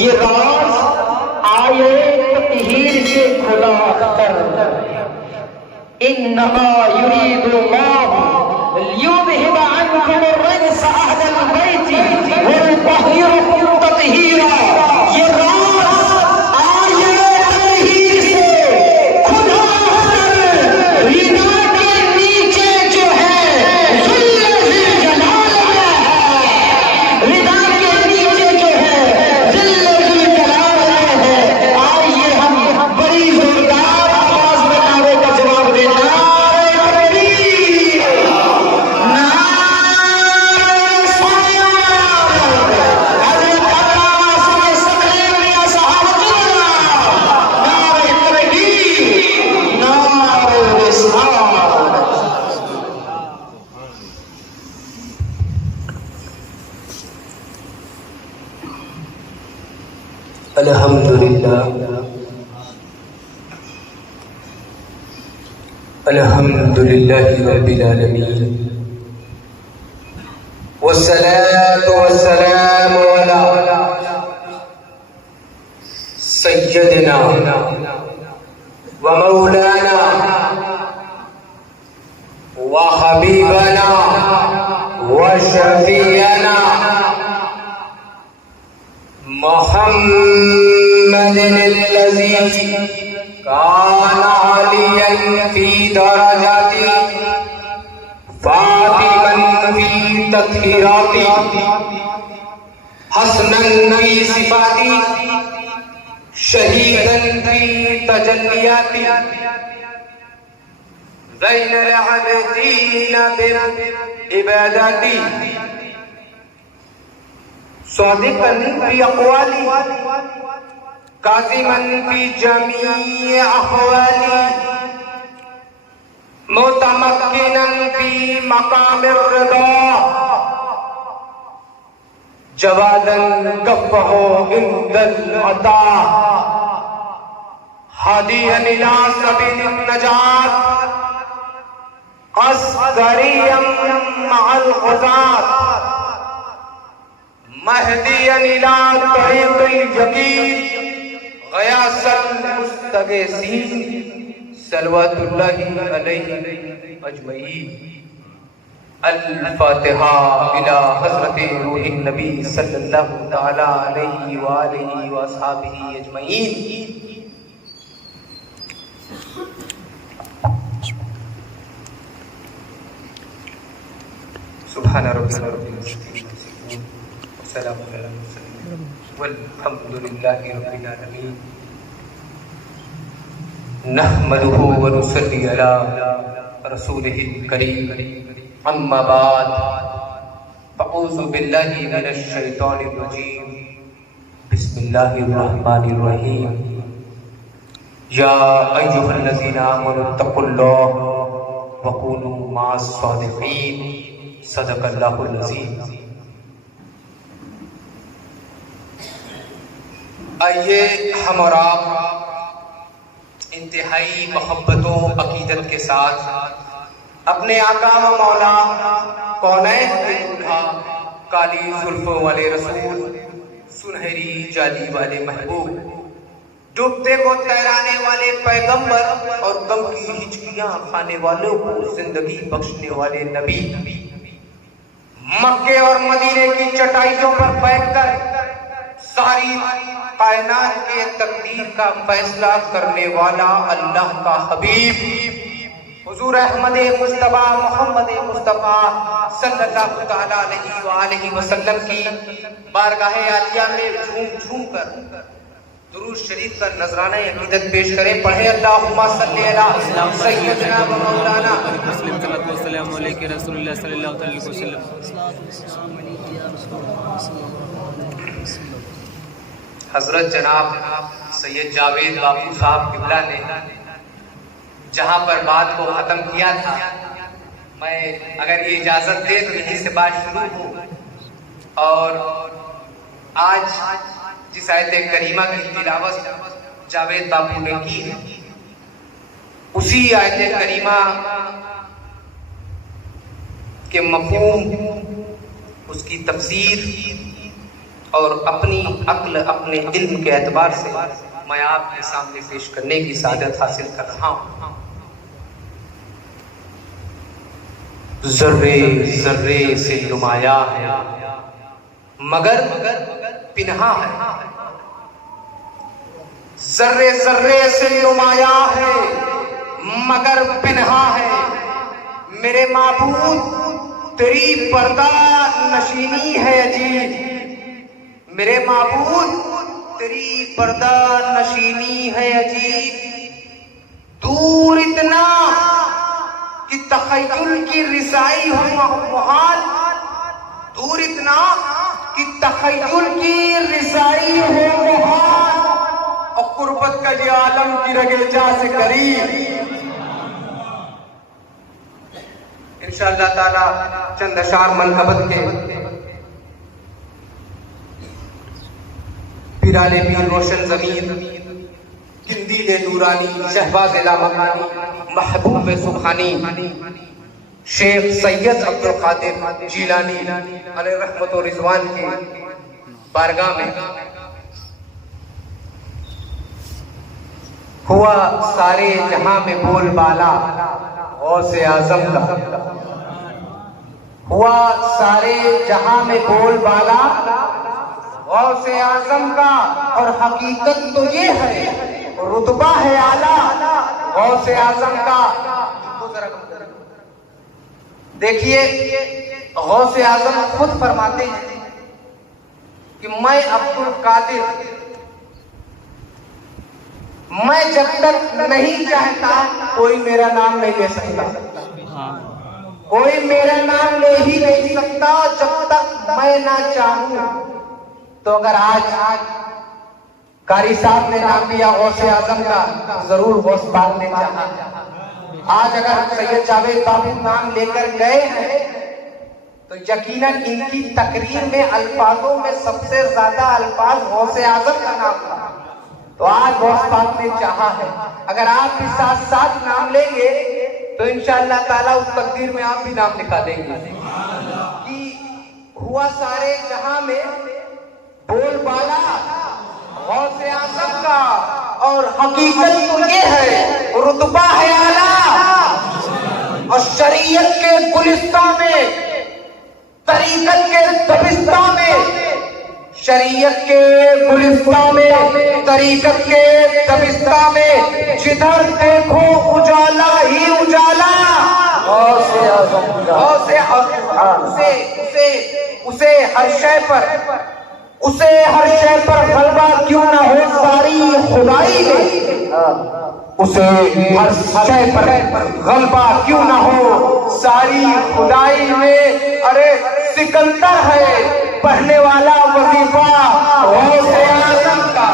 یہ راز آئے تطہیر سے کھلا کر انما یرید اللہ لیذہب عنکم الرجس اہل البیت ویطہرکم تطہیرا. یہ راز آئے تطہیر سے کھلا کر رضا کے نیچے جو ہے ذل ذوالجلال ہے. رضا کے نیچے جو ہے ذل ذوالجلال ہے. آئیے ہم بڑی زوردار آواز میں نعرے کا جواب دیں. نعرہ تکبیر، نعرہ صلوات، حضرت عباس کے صدر یا صحابۃ اللہ، نعرہ تکبیر، نعرہ رسالت. الحمدللہ الحمدللہ رب العالمین والصلاة والسلام علی سیدنا ومولانا وحبیبنا وشفیعنا محمد الذی کان عالیا فی درجاتی فاطما فی تطہیراتی حسنا فی صفاتی شہیدا فی تجلیاتی زین العابدین بعباداتی صادقا فی اقوالی کاظما فی جمیع احوالی متمکنا فی مقام الرضا جوادا کفہ عند العطا ہادیا الی سبیل النجات عسکریا مع الغزاة مہدیا الی طریق الیقین غیاث المستغیثین صلوات اللہ علیہ اجمعین. الفاتحہ الی حضرت روح النبی صلی اللہ تعالی علیہ وآلہ واصحابہ اجمعین. سبحان ربنا رب العزة والسلام علی المرسلین والحمد للہ رب العالمین. نحمده ونصلی علی رسولہ الکریم. اما بعد فاعوذ باللہ من الشیطان الرجیم. بسم اللہ الرحمن الرحیم. یا ایھا الذین آمنوا اتقوا اللہ وکونوا مع الصادقین. صدق اللہ العظیم. آئیے ہم اور آپ انتہائی محبت و عقیدت کے ساتھ اپنے آقا و مولا کونین کے دولہا کالی زلفوں والے رسول سنہری جالی والے محبوب ڈوبتے کو تیرانے والے پیغمبر اور غم کی ہچکیاں کھانے والوں کو زندگی بخشنے والے نبی مکے اور مدینے کی چٹائیوں پر بیٹھ کر ساری کائنات کے تقدیر کا فیصلہ کرنے والا اللہ کا حبیب حضور احمد مصطفیٰ محمد مصطفیٰ صلی اللہ تعالی علیہ وآلہ وسلم کی بارگاہ عالیہ میں جھوم جھوم کر درود شریف کا نذرانہ عقیدت پیش کریں. پڑھیں اللہم صلی علی سیدنا و مولانا السلام علیکم رسول اللہ صلی اللہ علیہ وسلم. حضرت جناب سید جاوید باپو صاحب قبلہ نے جہاں پر بات کو ختم کیا تھا، میں اگر یہ اجازت دے تو یہیں سے بات شروع ہو. اور آج جس آیت کریمہ کی تلاوت جاوید باپو نے کی ہے، اسی آیت کریمہ کے مفہوم، اس کی تفسیر اور اپنی عقل اپنے علم کے اعتبار سے میں آپ کے سامنے پیش کرنے کی سعادت حاصل کر رہا ہوں. ذرے ذرے سے نمایاں ہے مگر پنہاں ہے. ذرے ذرے سے نمایاں ہے مگر پنہاں ہے. میرے معبود تیری پردہ نشینی ہے عجیب. میرے معبود تیری پردہ نشینی ہے عجیب. دور اتنا کہ تخیل کی رسائی ہو محال. دور اتنا کہ تخیل کی رسائی ہو محال. اور قربت کا یہ عالم کی رگے جا سے قریب. انشاءاللہ تعالی چند اشعار منقبت کے پیرالے پیر روشن ضمیر قندیل نورانی شہباز لامکانی محبوب سبحانی شیخ سید عبد القادر جیلانی علیہ رحمت و رضوان کی بارگاہ میں ہوا سارے جہاں میں بول بالا غوث اعظم کا. ہوا سارے جہاں میں بول بالا غوث اعظم کا. اور حقیقت تو یہ ہے رتبہ ہے اعلیٰ غوث اعظم کا. دیکھیے غوث اعظم خود فرماتے ہیں کہ میں عبد القادر میں جب تک نہیں چاہتا کوئی میرا نام نہیں لے سکتا. کوئی میرا نام لے ہی نہیں سکتا جب تک میں نہ چاہوں. تو اگر آج قاری صاحب نے نام لیا غوث اعظم کا ضرور غوث پاک نے چاہا. آج اگر سید جاوید بابو نام لے کر گئے ہیں تو یقیناً ان کی تقریر میں الفاظوں میں سب سے زیادہ الفاظ غوث اعظم کا نام تھا. تو آج غوث پاک نے چاہا ہے. اگر آپ بھی ساتھ ساتھ نام لیں گے تو انشاءاللہ تعالیٰ اس تقدیر میں آپ بھی نام لکھا دیں گے کہ ہوا سارے جہاں میں بول بالا غوث اعظم کا. اور حقیقت تو یہ ہے رتبہ ہے اعلیٰ. اور شریعت کے گلستان میں طریقت کے دبستان میں شریعت کے گلستان میں طریقت کے دبستان میں جدھر دیکھو اجالا ہی اجالا. غوث اعظم اسے ہر شے پر غلبہ کیوں نہ ہو ساری خدائی میں. اسے ہر شے پر غلبہ کیوں نہ ہو ساری خدائی میں. ارے سکندر ہے پڑھنے والا وظیفہ غوث اعظم کا.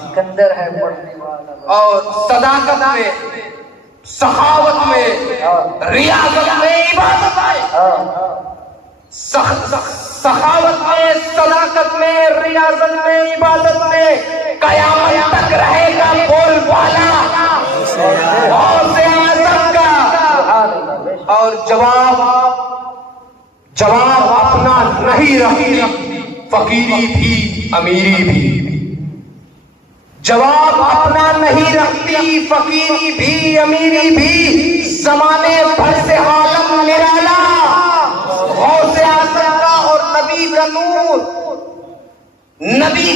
سکندر ہے پڑھنے والا. اور صداقت میں سخاوت میں ریاضت میں عبادت ہے. سخاوت میں صداقت میں ریاضت میں عبادت میں قیامت تک رہے گا بول بالا غوث اعظم کا. اور جواب اپنا نہیں رکھتی فقیری بھی امیری بھی. جواب اپنا نہیں رکھتی فقیری بھی امیری بھی. زمانے بھر سے عالم نرالا غوث اعظم کا. اور نبی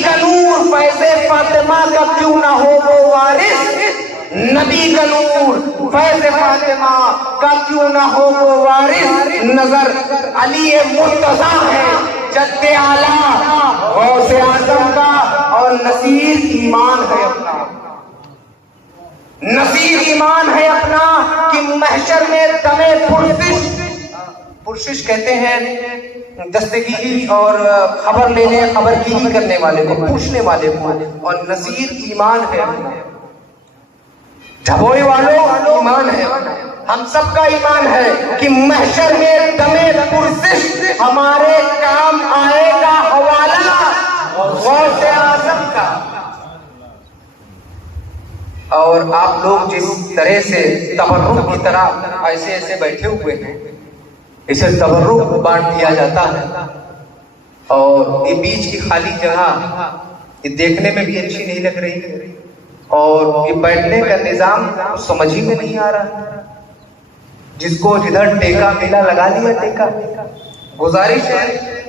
کا نور فیض فاطمہ کا کیوں نہ ہو وہ وارث. نبی کا نور فیض فاطمہ کا کیوں نہ ہو وہ وارث. نظر علی مرتضیٰ ہے جد اعلیٰ غوث اعظم کا. اور نصیر ایمان ہے اپنا. نصیر ایمان ہے اپنا کہ محشر میں دمے پرسش کہتے ہیں دستگیری اور خبر لینے خبر گیری کرنے والے کو پوچھنے والے کو. اور نصیر ایمان ہے اپنا. جھبوئے والوں ایمان ہے. ہم سب کا ایمان ہے کہ محشر میں دمے پرسش ہمارے کام آئے گا حوالہ غوث اعظم کا. اور آپ لوگ جس طرح سے تبرک کی طرح ایسے بیٹھے ہوئے ہیں اسے تبرک بانٹ دیا جاتا ہے. اور یہ بیچ کی خالی جگہ یہ دیکھنے میں بھی اچھی نہیں لگ رہی، اور یہ بیٹھنے کا نظام سمجھ ہی میں نہیں آ رہا، جس کو جدھر ٹیکا ملا لگا لیا ٹیکا۔ گزارش ہے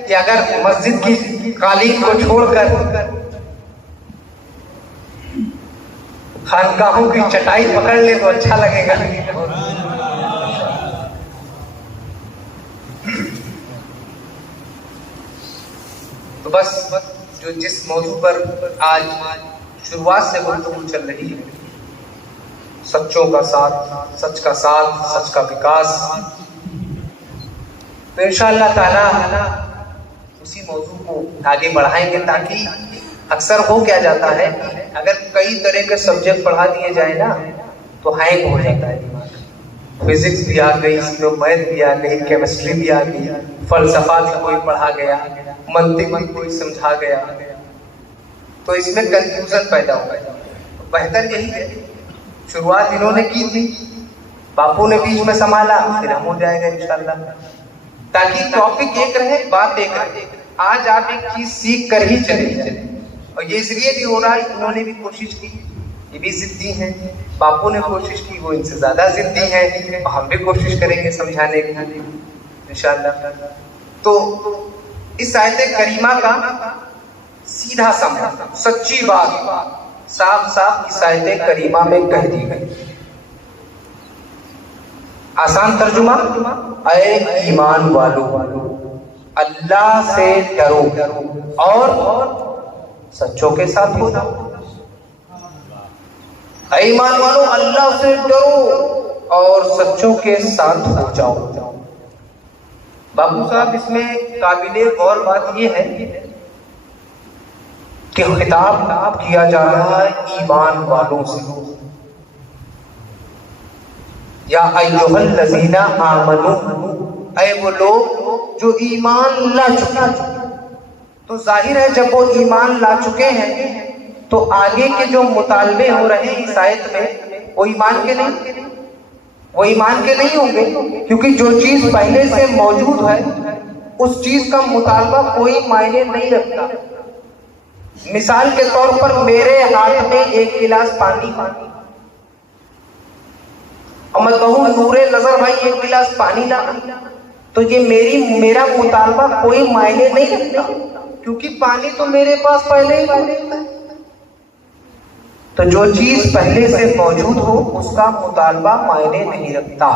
کہ اگر مسجد کی قالین کو چھوڑ کر خانقاہوں کی چٹائی پکڑ لے تو اچھا لگے گا۔ تو بس جو جس موضوع پر آج شروعات سے گفتگو چل رہی ہے، سچوں کا ساتھ، سچ کا ساتھ، سچ کا وکاس، تو انشاءاللہ تعالی اسی موضوع کو آگے بڑھائیں گے، تاکہ اکثر ہو کیا جاتا ہے اگر کئی طرح کے سبجیکٹ پڑھا دیے جائیں نا تو ہینگ ہو جاتا ہے دماغ۔ فزکس بھی آ گئی، میتھ بھی آ گئی، کیمسٹری بھی آ گئی، فلسفہ بھی کوئی پڑھا گیا، منطق بھی کوئی سمجھا گیا، تو اس میں کنفیوژن پیدا ہو گیا۔ بہتر یہی ہے شروعات انہوں نے کی تھی، باپو نے بیچ میں سنبھالا، پھر ہم ہو جائے گا انشاءاللہ، تاکہ ٹاپک ایک رہے، بات ایک رہے۔ آج آپ ایک چیز سیکھ کر ہی چلے، اور یہ اس لیے بھی ہو رہا ہے، انہوں نے بھی کوشش کی، یہ بھی ضدی ہیں، باپو نے کوشش کی، وہ ان سے زیادہ ضدی ہیں، ہم بھی کوشش کریں گے سمجھانے کی انشاءاللہ۔ تو اس آیت کریمہ کا سیدھا سمجھ، سچی بات صاف صاف اس آیت کریمہ میں کہہ دی گئی۔ آسان ترجمہ، اے ایمان والو اللہ سے ڈرو اور سچوں کے ساتھ ہو جاؤ۔ اے ایمان والو اللہ سے ڈرو اور سچوں کے ساتھ ہو جاؤ۔ باپو صاحب اس میں قابل غور بات یہ ہے کہ خطاب کیا جا رہا ہے ایمان والوں سے، یا ایھا الذین آمنوا، اے وہ لوگ جو ایمان لا چکے۔ تو ظاہر ہے جب وہ ایمان لا چکے ہیں تو آگے کے جو مطالبے ہو رہے ہیں اس آیت میں وہ ایمان کے نہیں ہوں گے، کیونکہ جو چیز پہلے سے موجود ہے اس چیز کا مطالبہ کوئی معنی نہیں رکھتا۔ مثال کے طور پر میرے ہاتھ میں ایک گلاس پانی، اور میں کہوں نور نظر بھائی ایک گلاس پانی لا، تو یہ میرا مطالبہ کوئی معنی نہیں رکھتا، کیونکہ پانی تو میرے پاس پہلے ہی موجود ہے۔ تو جو چیز پہلے سے موجود ہو اس کا مطالبہ معنی نہیں رکھتا۔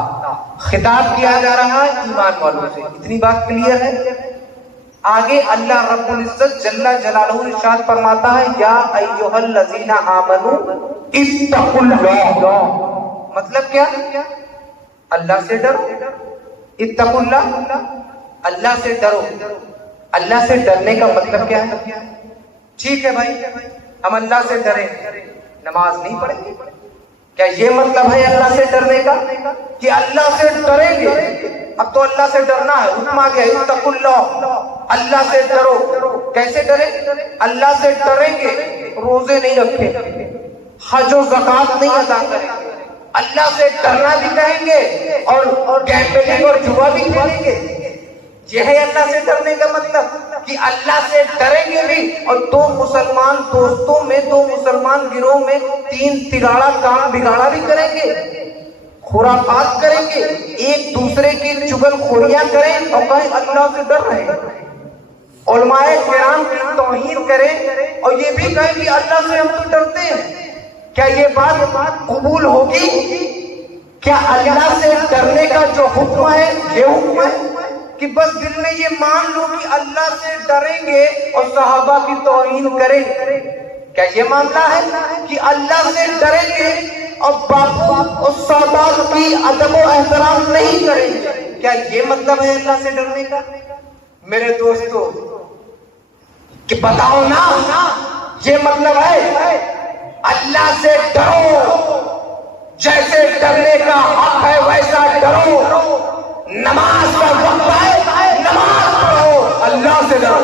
خطاب کیا جا رہا ہے ایمان والوں سے، اتنی بات کلیئر ہے۔ آگے اللہ رب العزت جل جلالہ ارشاد فرماتا ہے یا ایھا الذین آمنوا اتقوا اللہ۔ مطلب کیا؟ اللہ سے ڈرو، اتقوا اللہ، اللہ سے ڈرو۔ اللہ سے ڈرنے کا مطلب کیا ہے؟ ٹھیک ہے بھائی ہم اللہ سے ڈریں، نماز نہیں پڑھیں گے، کیا یہ مطلب ہے اللہ سے ڈرنے کا کہ اللہ سے ڈریں گے؟ اب تو اللہ سے ڈرنا ہے، حکم آ گیا اتقوا اللہ، اللہ سے ڈرو۔ کیسے ڈریں؟ اللہ سے ڈریں گے، روزے نہیں رکھیں گے، حج و زکوٰۃ نہیں ادا کریں گے، اللہ سے ڈرنا بھی کہیں گے اور گیمبلنگ اور جوا بھی کھیلیں گے۔ یہ ہے اللہ سے ڈرنے کا مطلب کہ اللہ سے ڈریں گے بھی، اور دو مسلمان دوستوں میں، دو مسلمان گروہ میں تین تگاڑا کام بگاڑا بھی کریں گے، خرافات کریں گے، ایک دوسرے کی چگل خوریاں کریں اور کہیں اللہ سے ڈر رہے ہیں، علماء کرام کی توہین کریں اور یہ بھی کہیں کہ اللہ سے ہم تو ڈرتے ہیں۔ کیا یہ بات قبول ہوگی؟ کیا اللہ سے ڈرنے کا جو حکم ہے یہ حکم ہے کہ بس دل میں یہ مان لو کہ اللہ سے ڈریں گے اور صحابہ کی توہین کریں گے؟ کیا یہ معاملہ ہے کہ اللہ سے ڈریں گے اور باپو اور سادات کی ادب و احترام نہیں کریں گے؟ کیا یہ مطلب ہے اللہ سے ڈرنے کا؟ میرے دوستو کہ بتاؤ نا، یہ مطلب ہے اللہ سے ڈرو، جیسے ڈرنے کا حق ہے ویسا ڈرو، نماز کا وقت ہے نماز پڑھو، اللہ سے ڈرو،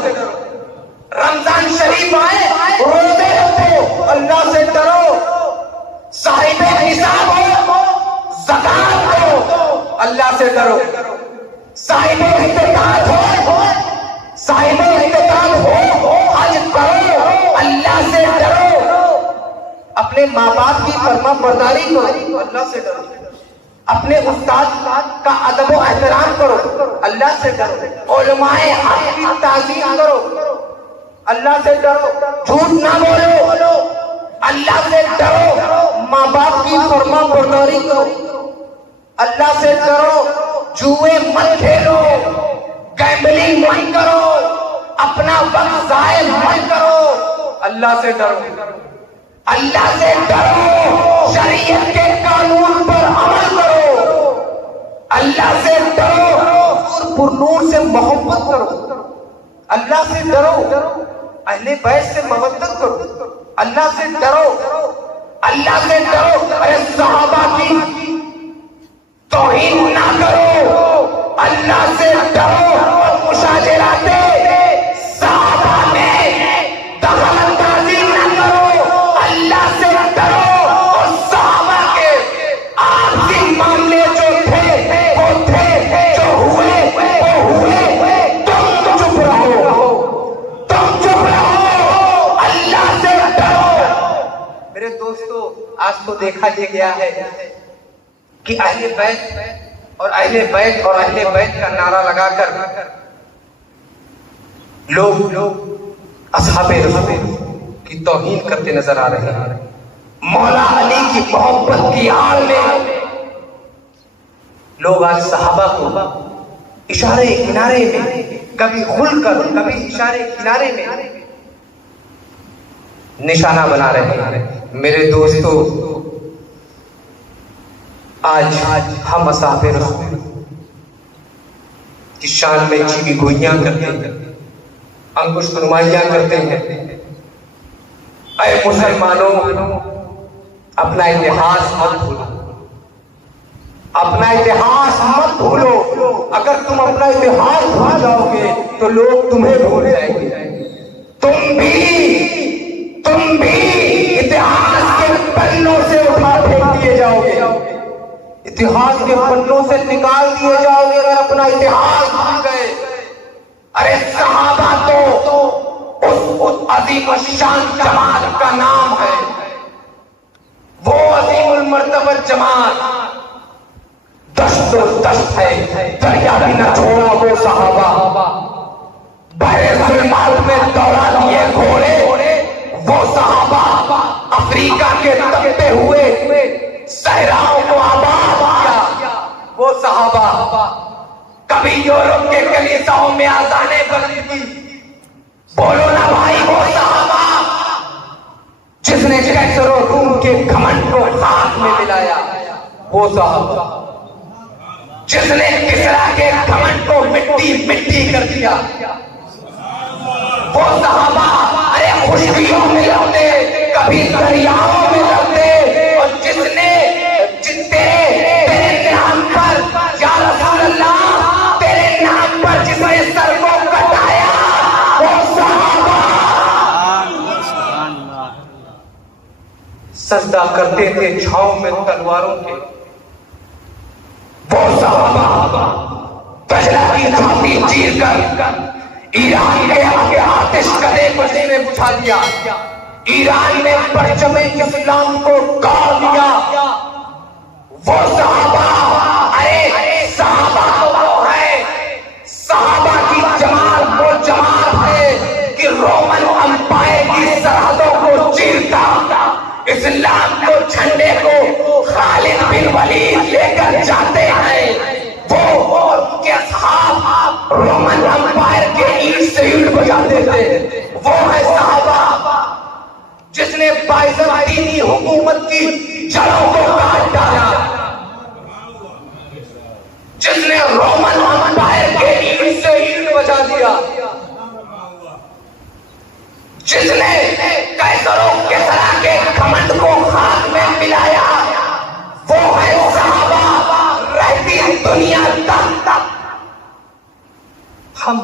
رمضان شریف آئے روزے رکھو، اللہ سے ڈرو، صاحب حساب ہو زکات دو، اللہ سے ڈرو، صاحب استطاعت ہو صاحب استطاعت اپنے ماں باپ کی فرما برداری کرو، اللہ سے ڈرو، اپنے استاد کا ادب و احترام کرو، اللہ سے ڈرو، علماء حق کی تعظیم کرو، اللہ سے ڈرو، جھوٹ نہ بولو، اللہ سے ڈرو، ماں باپ کی فرما برداری کرو، اللہ سے ڈرو، جوئے مت کھیلو، گیمبلنگ مت کرو، اپنا وقت ضائع مت کرو، اللہ سے ڈرو، اللہ سے ڈرو، شریعت کے قانون پر عمل کرو، اللہ سے ڈرو، نور پر نور سے محبت کرو، اللہ سے ڈرو، اہل بیت سے مودت کرو، اللہ سے ڈرو، اللہ سے ڈرو، ارے صحابہ کی توہین نہ کرو، اللہ سے ڈرو، اور مشاجرات صحابہ میں دخل اندازی نہ کرو، اللہ سے ڈرو، اور صحابہ کے آپسی معاملے جو تھے وہ تھے، جو ہوئے وہ ہوئے، تم چپ رہو، تم چپ رہو، اللہ سے ڈرو۔ میرے دوستو، آج تو دیکھا یہ گیا ہے کہ اہل بیت اور اہل بیت اور اہل بیت کا نعرہ لگا کر لوگ اصحاب رسول کی توہین کرتے نظر آ رہے ہیں، مولا علی کی محبت کی آڑ میں لوگ آج صحابہ کو اشارے کنارے میں کبھی کھل کر کبھی اشارے کنارے میں نشانہ بنا رہے ہیں۔ میرے دوستو، آج ہم اصحاب رسول کی شان میں چیخی گوئیاں کرتے ہیں، انگشت نمائیاں کرتے ہیں۔ اے مسلمانوں، اپنا اتحاد مت بھولو، اپنا اتحاد مت بھولو، اگر تم اپنا اتحاد بھول جاؤ گے تو لوگ تمہیں بھول جائیں گے، تم بھی اتحاد کے پنوں سے اٹھا پھینک دیے جاؤ گے، اتحاد کے پنوں سے نکال دیے جاؤ گے اگر اپنا اتحاد بھول گئے۔ ارے صحابہ تو اس عظیم الشان جماعت کا نام ہے، وہ عظیم المرتبہ جماعت دشت و دشت ہے، دریا بھی نہ چھوڑا وہ صحابہ، بحر ظلمات میں دوڑا دیے گھوڑے وہ صحابہ، افریقہ کے تپتے ہوئے صحراؤں کو آباد کیا وہ صحابہ، کبھی یورپ کے کلیساؤں میں آذانیں بلند کی، بولو نا بھائی، وہ صحابہ جس نے کیسر و روم کے گھمنڈ کو خاک میں ملایا، وہ صحابہ جس نے کسرا کے گھمنڈ کو مٹی مٹی کر دیا، وہ صحابہ ارے خشکیوں میں لڑتے، کبھی دریاؤں میں لڑتے، اور جس نے تیرے نام پر یا رسول اللہ تیرے نام پر جس نے سر کو کٹایا وہ صحابہ سجدہ کرتے تھے چھاؤں میں تلواروں کے، وہ صحابہ دجلہ کی چھاتی چیر کر ایران کے آگے آتش کدے بجے میں بجھا دیا، ایران نے پرچم اسلام کو گاڑ دیا، وہ صحابہ ارے صحابہ وہ ہے، صحابہ کی جماعت وہ جماعت ہے کہ رومن امپائر کی سرحدوں کو چیرتا، اسلام کو جھنڈے کو خالد بن ولید لے کر جاتے ہیں، وہ اور ان کے اصحاب رومن امپائر کے اینٹ سے اینٹ بجاتے تھے، وہ ہے صحابہ جس نے بائزنطینی حکومت کی جڑوں کو کاٹ ڈالا، جس نے رومن امپائر کے اینٹ سے اینٹ بجا دیا، جس نے قیصر و کسریٰ کے گھمنڈ کو خاک میں ملایا، وہ ہے صحابہ رہتی دنیا تک۔ ہم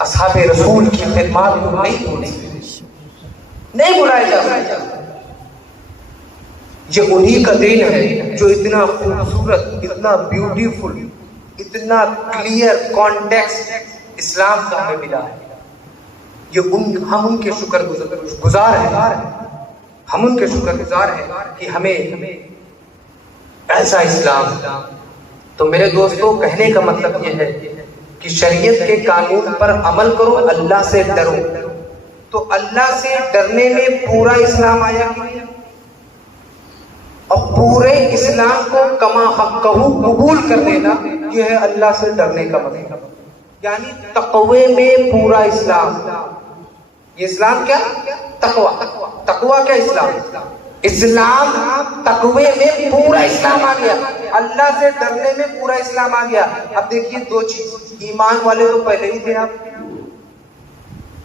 اصحاب رسول کی خدمات کو نہیں بلائے جا سکتے، یہ انہی کا دین ہے جو اتنا خوبصورت، اتنا بیوٹیفل، اتنا کلیئر کانٹیکسٹ اسلام کا ہمیں ملا ہے، یہ ہم ان کے شکر گزار ہیں، ہم ان کے شکر گزار ہیں کہ ہمیں ایسا اسلام. تو میرے دوستوں کہنے کا مطلب یہ ہے کہ شریعت کے قانون پر عمل کرو, اللہ سے ڈرو. تو اللہ سے ڈرنے میں پورا اسلام آیا کہ نہیں؟ اور پورے اسلام کو کما حق قبول کر لینا یہ ہے اللہ سے ڈرنے کا مطلب. یعنی تقوی میں پورا اسلام. یہ اسلام کیا؟ تقوی. تقوی کیا اسلام؟ اسلام تقوی میں پورا اسلام آ گیا, اللہ سے ڈرنے میں پورا اسلام آ گیا. اب دیکھیے دو چیز, ایمان والے تو پہلے ہی تھے آپ,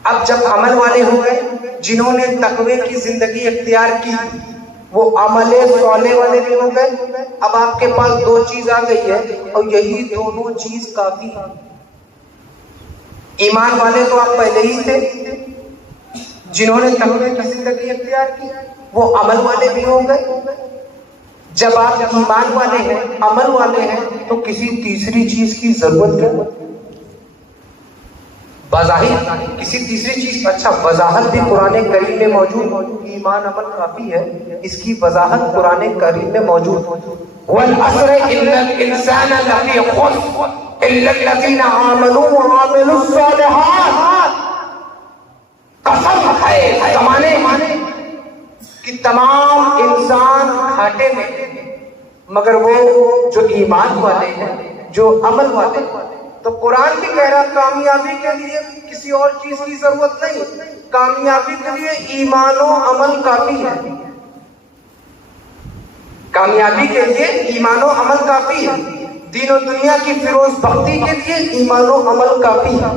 اب جب عمل والے ہو گئے, جنہوں نے تقوی کی زندگی اختیار کی وہ عمل صالح والے بھی ہو گئے. اب آپ کے پاس دو چیز آ گئی ہے اور یہی دونوں چیز کافی ہے. ایمان والے تو آپ پہلے ہی تھے, جنہوں نے تقوی کی زندگی اختیار کی وہ عمل والے بھی ہو گئے. جب آپ ایمان والے ہیں, عمل والے ہیں, تو کسی تیسری چیز کی ضرورت کیا؟ بظاہر کسی تیسری چیز, اچھا وضاحت بھی قرآن کریم میں موجود, ایمان عمل کافی ہے, اس کی وضاحت قرآن کریم میں موجود. والعصر ان الانسان لفی خسر الا الذین آمنوا وعملوا الصالحات. قسم ہے زمانے کہ تمام انسان گھاٹے میں, مگر وہ جو ایمان والے ہیں, جو عمل والے ہیں. تو قرآن بھی کہہ رہا کامیابی کے لیے کسی اور چیز کی ضرورت نہیں, کامیابی کے لیے ایمان و عمل کافی ہے. کامیابی کے لیے ایمان و عمل کافی ہے. دین و دنیا کی فیروز بختی کے لیے ایمان و عمل کافی ہے.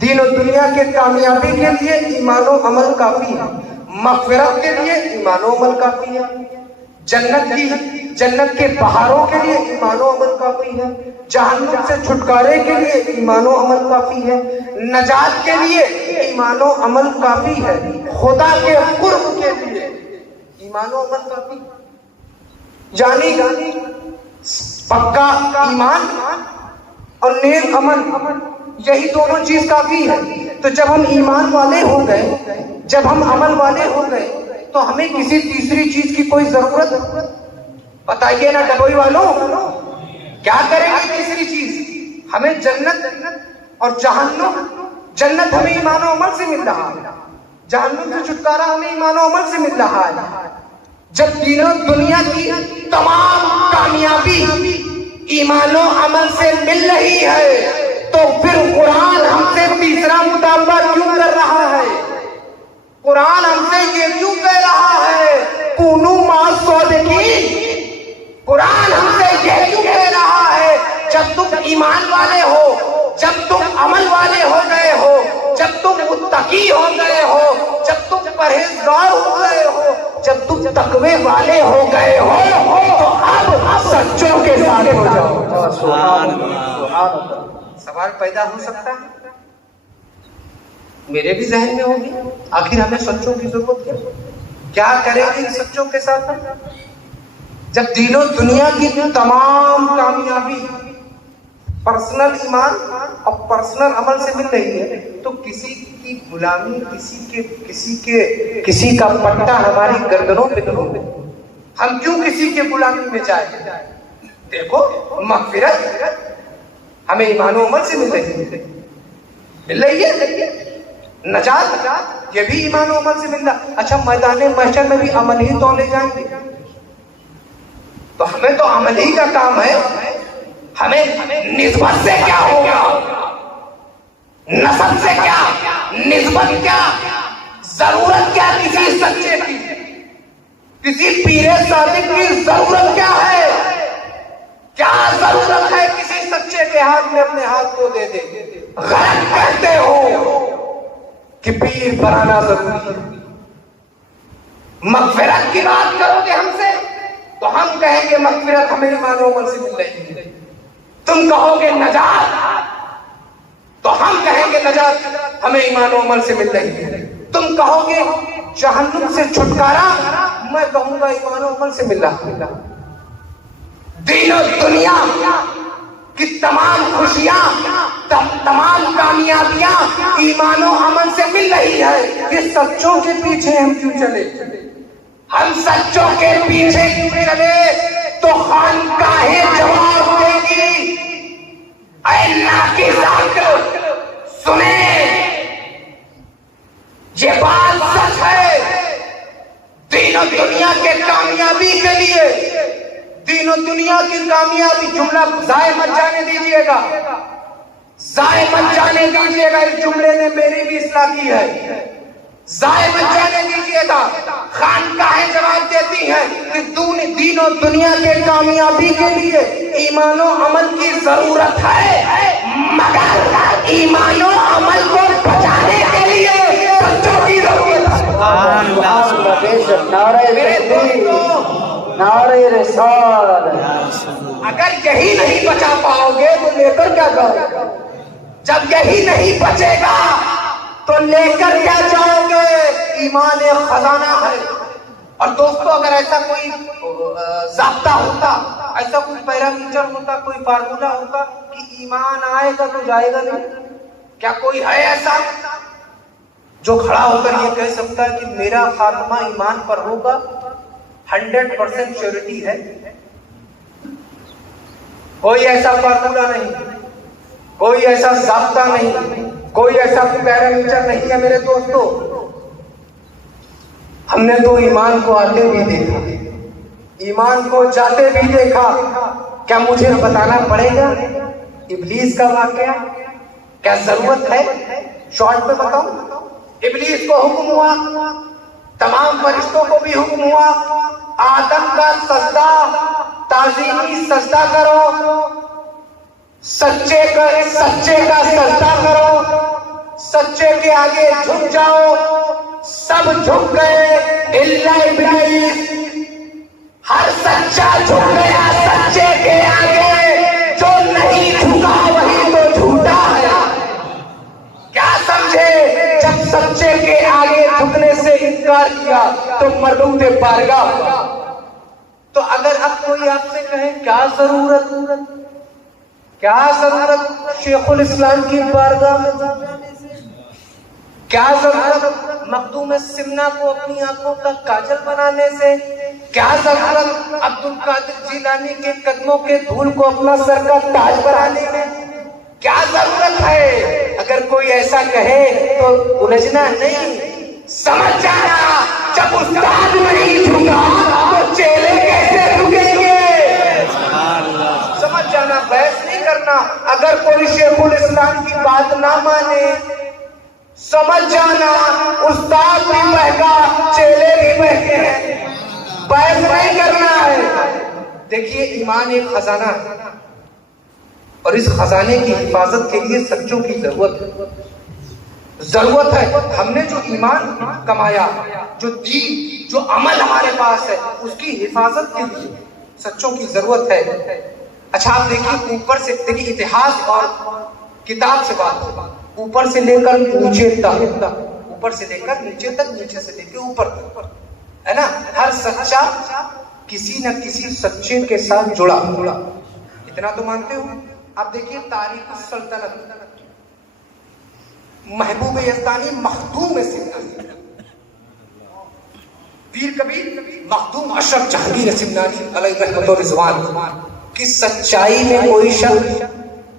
دین و دنیا کے کامیابی کے لیے ایمان و عمل کافی ہے. مغفرت کے لیے ایمان و عمل کافی ہے. جنت کے بہاروں کے لیے ایمان و عمل کافی ہے. جہنم سے چھٹکارے کے لیے ایمان و عمل کافی ہے. نجات کے لیے ایمان و عمل کافی ہے. خدا کے قرب کے لیے ایمان و عمل کافی ہے. یعنی پکا ایمان اور نیک عمل, یہی دونوں چیز کافی ہے. تو جب ہم ایمان والے ہو گئے, جب ہم عمل والے ہو گئے, تو ہمیں کسی تیسری چیز کی کوئی ضرورت بتائیے نا ڈبوئی والوں, کیا کریں گے تیسری چیز؟ ہمیں جنت اور جہنم. جنت ہمیں ایمان و عمل سے مل رہا ہے, جہنم سے چھٹکارا ہمیں ایمان و عمل سے مل رہا ہے. جب دین و دنیا کی تمام کامیابی ایمان و عمل سے مل رہی ہے, تو پھر قرآن ہم سے تیسرا مطالبہ کیوں کر رہا ہے؟ قرآن ہم سے یہ کیوں کہہ رہا ہے کونوا مع الصادقین؟ قرآن ہم سے یہ کیوں کہہ رہا ہے جب تم ایمان والے ہو, جب تم عمل والے ہو گئے ہو, جب تم متقی ہو گئے ہو, جب تم پرہیزگار ہو گئے ہو, جب تم تقوی والے ہو گئے ہو, تو اب سچوں کے ساتھ ہو جاؤ. سبحان اللہ. سوال پیدا ہو سکتا ہے, میرے بھی ذہن میں ہوگی, آخر ہمیں سچوں کی ضرورت ہے, کیا کریں ان سچوں کے ساتھ؟ جب دین و دنیا کی تمام کامیابی پرسنل ایمان اور پرسنل عمل سے مل رہی ہے, تو کسی کی غلامی, کسی کا پٹا ہماری گردنوں پہ کیوں؟ ہم کیوں کسی کے غلامی میں جائیں؟ دیکھو مغفرت ہمیں ایمان و عمل سے مل رہی ہے. نجات یہ بھی ایمان و عمل سے مل رہا. اچھا میدان محشر میں بھی عمل ہی تولے جائیں گے, تو ہمیں تو عمل ہی کا کام ہے. ہمیں نسبت سے کیا ہوگا, نسب سے کیا, نسبت کیا, ضرورت کیا کسی سچے کی, کسی پیر صادق کی ضرورت کیا ہے؟ کیا ضرورت ہے کسی سچے کے ہاتھ میں اپنے ہاتھ کو دے دے؟ غلط کہتے ہو کہ پیر بنانا ضروری ہے. مغفرت کی بات کرو گے ہم سے تو ہم کہیں گے مغفرت ہمیں ایمان و عمل سے مل رہی ہے. تم کہو گے نجات تو ہم کہیں گے نجات ہمیں ایمان و عمل سے مل رہی ہے. تم کہو گے جہنم سے چھٹکارا, میں کہوں گا ایمان و عمل سے مل رہا ہے. دین و دنیا کی تمام خوشیاں, تمام کامیابیاں ایمان و عمل سے مل رہی ہے. یہ سچوں کے پیچھے ہم کیوں چلے؟ ہم سچوں کے پیچھے چلے تو خانقاہیں جواب دے گی. اے اللہ کی ذات سنیں، یہ بات سچ ہے. دین و دنیا کے کامیابی کے لیے، دین و دنیا کی کامیابی، جملہ ضائع مت جانے دیجیے گا، ضائع مت جانے دیجیے گا. اس جملے نے میری بھی اصلاح کی ہے. ضائع مت جانے دیجیے گا. خانقاہیں جواب دیتی ہیں کہ دین و دنیا کے کامیابی کے لیے ایمان و عمل کی ضرورت ہے، مگر ایمان و عمل کو بچانے کے لیے سچوں کی ضرورت ہے. نعرہ رسالت. اگر یہی نہیں بچا پاؤ گے تو لے کر کیا جاؤ؟ جب یہی نہیں بچے گا تو لے کر کیا جاؤ گے؟ ایمان ایک خزانہ ہے. اور دوستو، اگر ایسا کوئی ضابطہ ہوتا، ایسا کوئی پیرامیٹر ہوتا، کوئی فارمولا ہوتا کہ ایمان آئے گا تو جائے گا نہیں، کیا کوئی ہے ایسا جو کھڑا ہو کر یہ کہہ سکتا ہے کہ میرا خاتمہ ایمان پر ہوگا؟ 100% شیورٹی ہے. کوئی ایسا فارمولا نہیں، کوئی ایسا ضابطہ نہیں، کوئی ایسا پیرامیٹر نہیں ہے میرے دوستو. ہم نے تو ایمان کو آتے بھی دیکھا، ایمان کو جاتے بھی دیکھا. کیا مجھے بتانا پڑے گا ابلیس کا واقعہ؟ کیا ضرورت ہے شارٹ میں بتاؤں؟ ابلیس کو حکم ہوا، تمام فرشتوں کو بھی حکم ہوا، آدم کا سجدہ، تعظیمی سجدہ کرو، سچے کا سجدہ کرو، سچے کے آگے جھک جاؤ. سب جھک گئے الا ابلیس. ہر سچا جھک گیا سچے کے آگے، جو نہیں جھکا وہی تو جھوٹا ہے. کیا سمجھے؟ جب سچے کے آگے جھکنے سے انکار کیا تو مردود بارگاہ ہوا. تو اگر اب کوئی آپ سے کہے کیا ضرورت شیخ الاسلام کی بارگاہ میں جانے سے، کیا ضرورت مخدوم سمنا کو اپنی آنکھوں کا کاجل بنانے سے، کیا ضرورت عبد القادر جیلانی کے قدموں کے دھول کو اپنا سر کا تاج بنانے میں، کیا ضرورت ہے؟ اگر کوئی ایسا کہے تو الجھنا نہیں، سمجھ جانا جب استاد نہیں جھکا تو چیلے کیسے جھکیں گے؟ سمجھ جانا، بحث نہیں کرنا. اگر کوئی شیخ الاسلام کی بات نہ مانے، سمجھ جانا استاد بھی بہکا، چیلے بھی بہکے ہیں. بحث نہیں کرنا ہے. دیکھیے، ایمان ایک خزانہ ہے اور اس خزانے کی حفاظت کے لیے سچوں کی ضرورت ہے. ہم نے جو ایمان کمایا، جو دین، جو عمل ہمارے پاس ہے، اس کی حفاظت کے لیے سچوں کی ضرورت ہے. اچھا، آپ دیکھیے اوپر سے، دیکھیے اتہاس اور کتاب سے بات ہو، اوپر سے لے کر نیچے تک، اوپر سے لے کر نیچے تک، نیچے سے لے کے اوپر تک، ہے نا؟ ہر سچا کسی نہ کسی سچے کے ساتھ جڑا. اتنا تو مانتے ہو؟ آپ دیکھیے تاریخ السلطنت، محبوب یزدانی مخدوم سمنانی، پیر کبیر مخدوم اشرف جہانگیر سمنانی علیہ رحمت و رضوان کی سچائی میں کوئی شک؟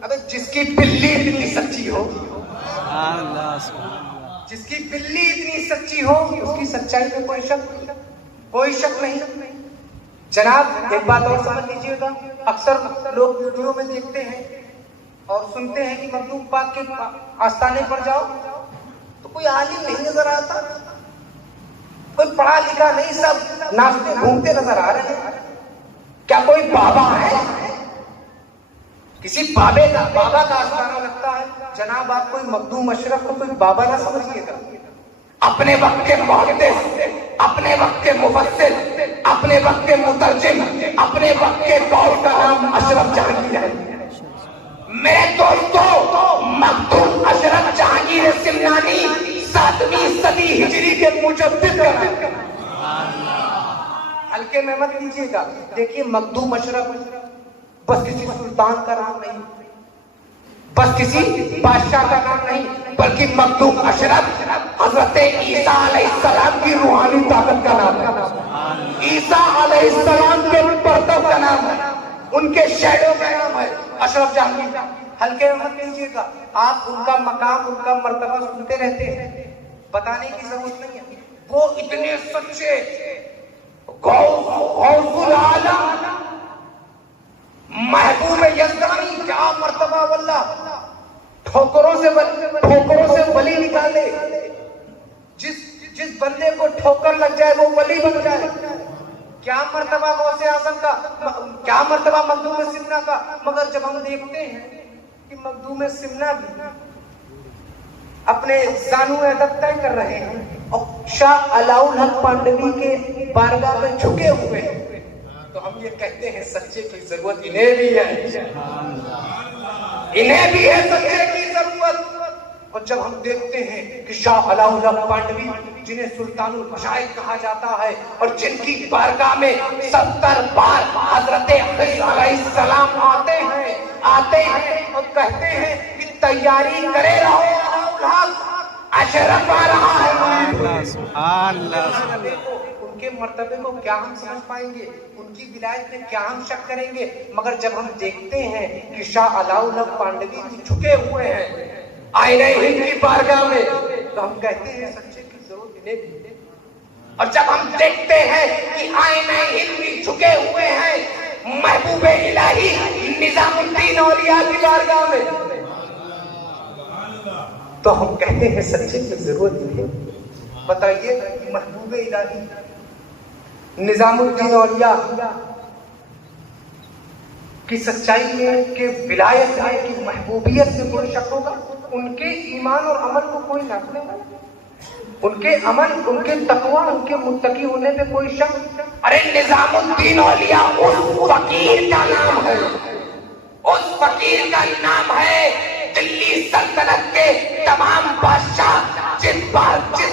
ابے جس کی بلی اتنی سچی ہو، جس کی بلی اتنی سچی ہو، اس کی سچائی میں کوئی شک نہیں. جناب ایک بات اور سمجھ لیجیے گا، اکثر لوگ ویڈیو میں دیکھتے ہیں اور سنتے ہیں کہ مخدوم پاک کے آستانے پر جاؤ تو کوئی عالم نہیں نظر آتا، کوئی پڑھا لکھا نہیں، سب ناچتے گھومتے نظر آ رہے ہیں. کیا کوئی بابا ہے؟ کسی بابا کا آستانہ لگتا ہے؟ جناب آپ کوئی مخدوم اشرف کو کوئی بابا نہ سمجھیے گا. اپنے وقت کے محدث، اپنے وقت کے مفسر، اپنے وقت کے مترجم، اپنے وقت کے دور کا نام اشرف جہانگیر ہے. میرے دوستو، مخدوم اشرف جہانگیر سمنانی 7ویں صدی ہجری کے مجدد کا نام. ہلکے میں مت لیجیے گا. دیکھیے مخدوم اشرف بس کسی سلطان کا نام نہیں، بس کسی بادشاہ کا نام نہیں، بلکہ مخدوم اشرف حضرت عیسیٰ علیہ السلام کی روحانی طاقت کا نام ہے. ان کے شیڈو کا نام ہے اشرف جہانگیر. ہلکے میں مت لیجیے گا. آپ ان کا مقام، ان کا مرتبہ سنتے رہتے ہیں، بتانے کی ضرورت نہیں ہے. وہ اتنے سچے غوث العالم محبوب یزدانی، کیا مرتبہ واللہ. ٹھوکروں سے ولی نکالے. جس بندے کو ٹھوکر لگ جائے وہ ولی بن جائے. کیا مرتبہ غوث اعظم کا، کیا مرتبہ مخدوم سمنا کا. مگر جب ہم دیکھتے ہیں کہ مخدوم سمنا بھی اپنے زانو ادب طے کر رہے ہیں اور شاہ علاء الحق پانڈوی کے بارگاہ میں جھکے ہوئے ہیں، تو ہم یہ کہتے ہیں سچے کی ضرورت انہیں بھی ہے، انہیں بھی ہے سچے کی ضرورت. اور جب ہم دیکھتے ہیں کہ شاہ علاء الحق پانڈوی جنہیں سلطان المشائخ کہا جاتا ہے اور جن کی بارگاہ میں 70 بار حضرت خضر علیہ السلام آتے ہیں اور کہتے ہیں کہ تیاری کرے رہو علاء الحق، اشرف آ رہا ہے. سبحان اللہ. ان کے مرتبے کو کیا ہم سمجھ پائیں گے، ان کی ولایت میں کیا ہم شک کریں گے. مگر جب ہم دیکھتے ہیں کہ شاہ علاء الحق پانڈوی بھی جھکے ہوئے ہیں آئینہ ہند کی بارگاہ میں، تو ہم کہتے ہیں سچے کی ضرورت انہیں بھی ہے. اور جب ہم دیکھتے ہیں کہ آئینہ ہند بھی جھکے ہوئے ہیں محبوب الہی نظام الدین اولیاء کی بارگاہ میں، تو ہم کہتے ہیں سچے کی ضرورت انہیں. بتائیے محبوب الہی نظام الدین اولیاء کی سچائی میں، کہ ولایت میں، کی محبوبیت سے کوئی شک ہوگا؟ ان کے ایمان اور عمل کو کوئی نہ کرے گا؟ ان کے عمل، ان کے تقوی، ان کے متقی ہونے پہ کوئی شک؟ ارے نظام الدین اولیاء اس فقیر کا نام ہے، اس فقیر کا نام ہے. دلی سلطنت کے تمام بادشاہ جس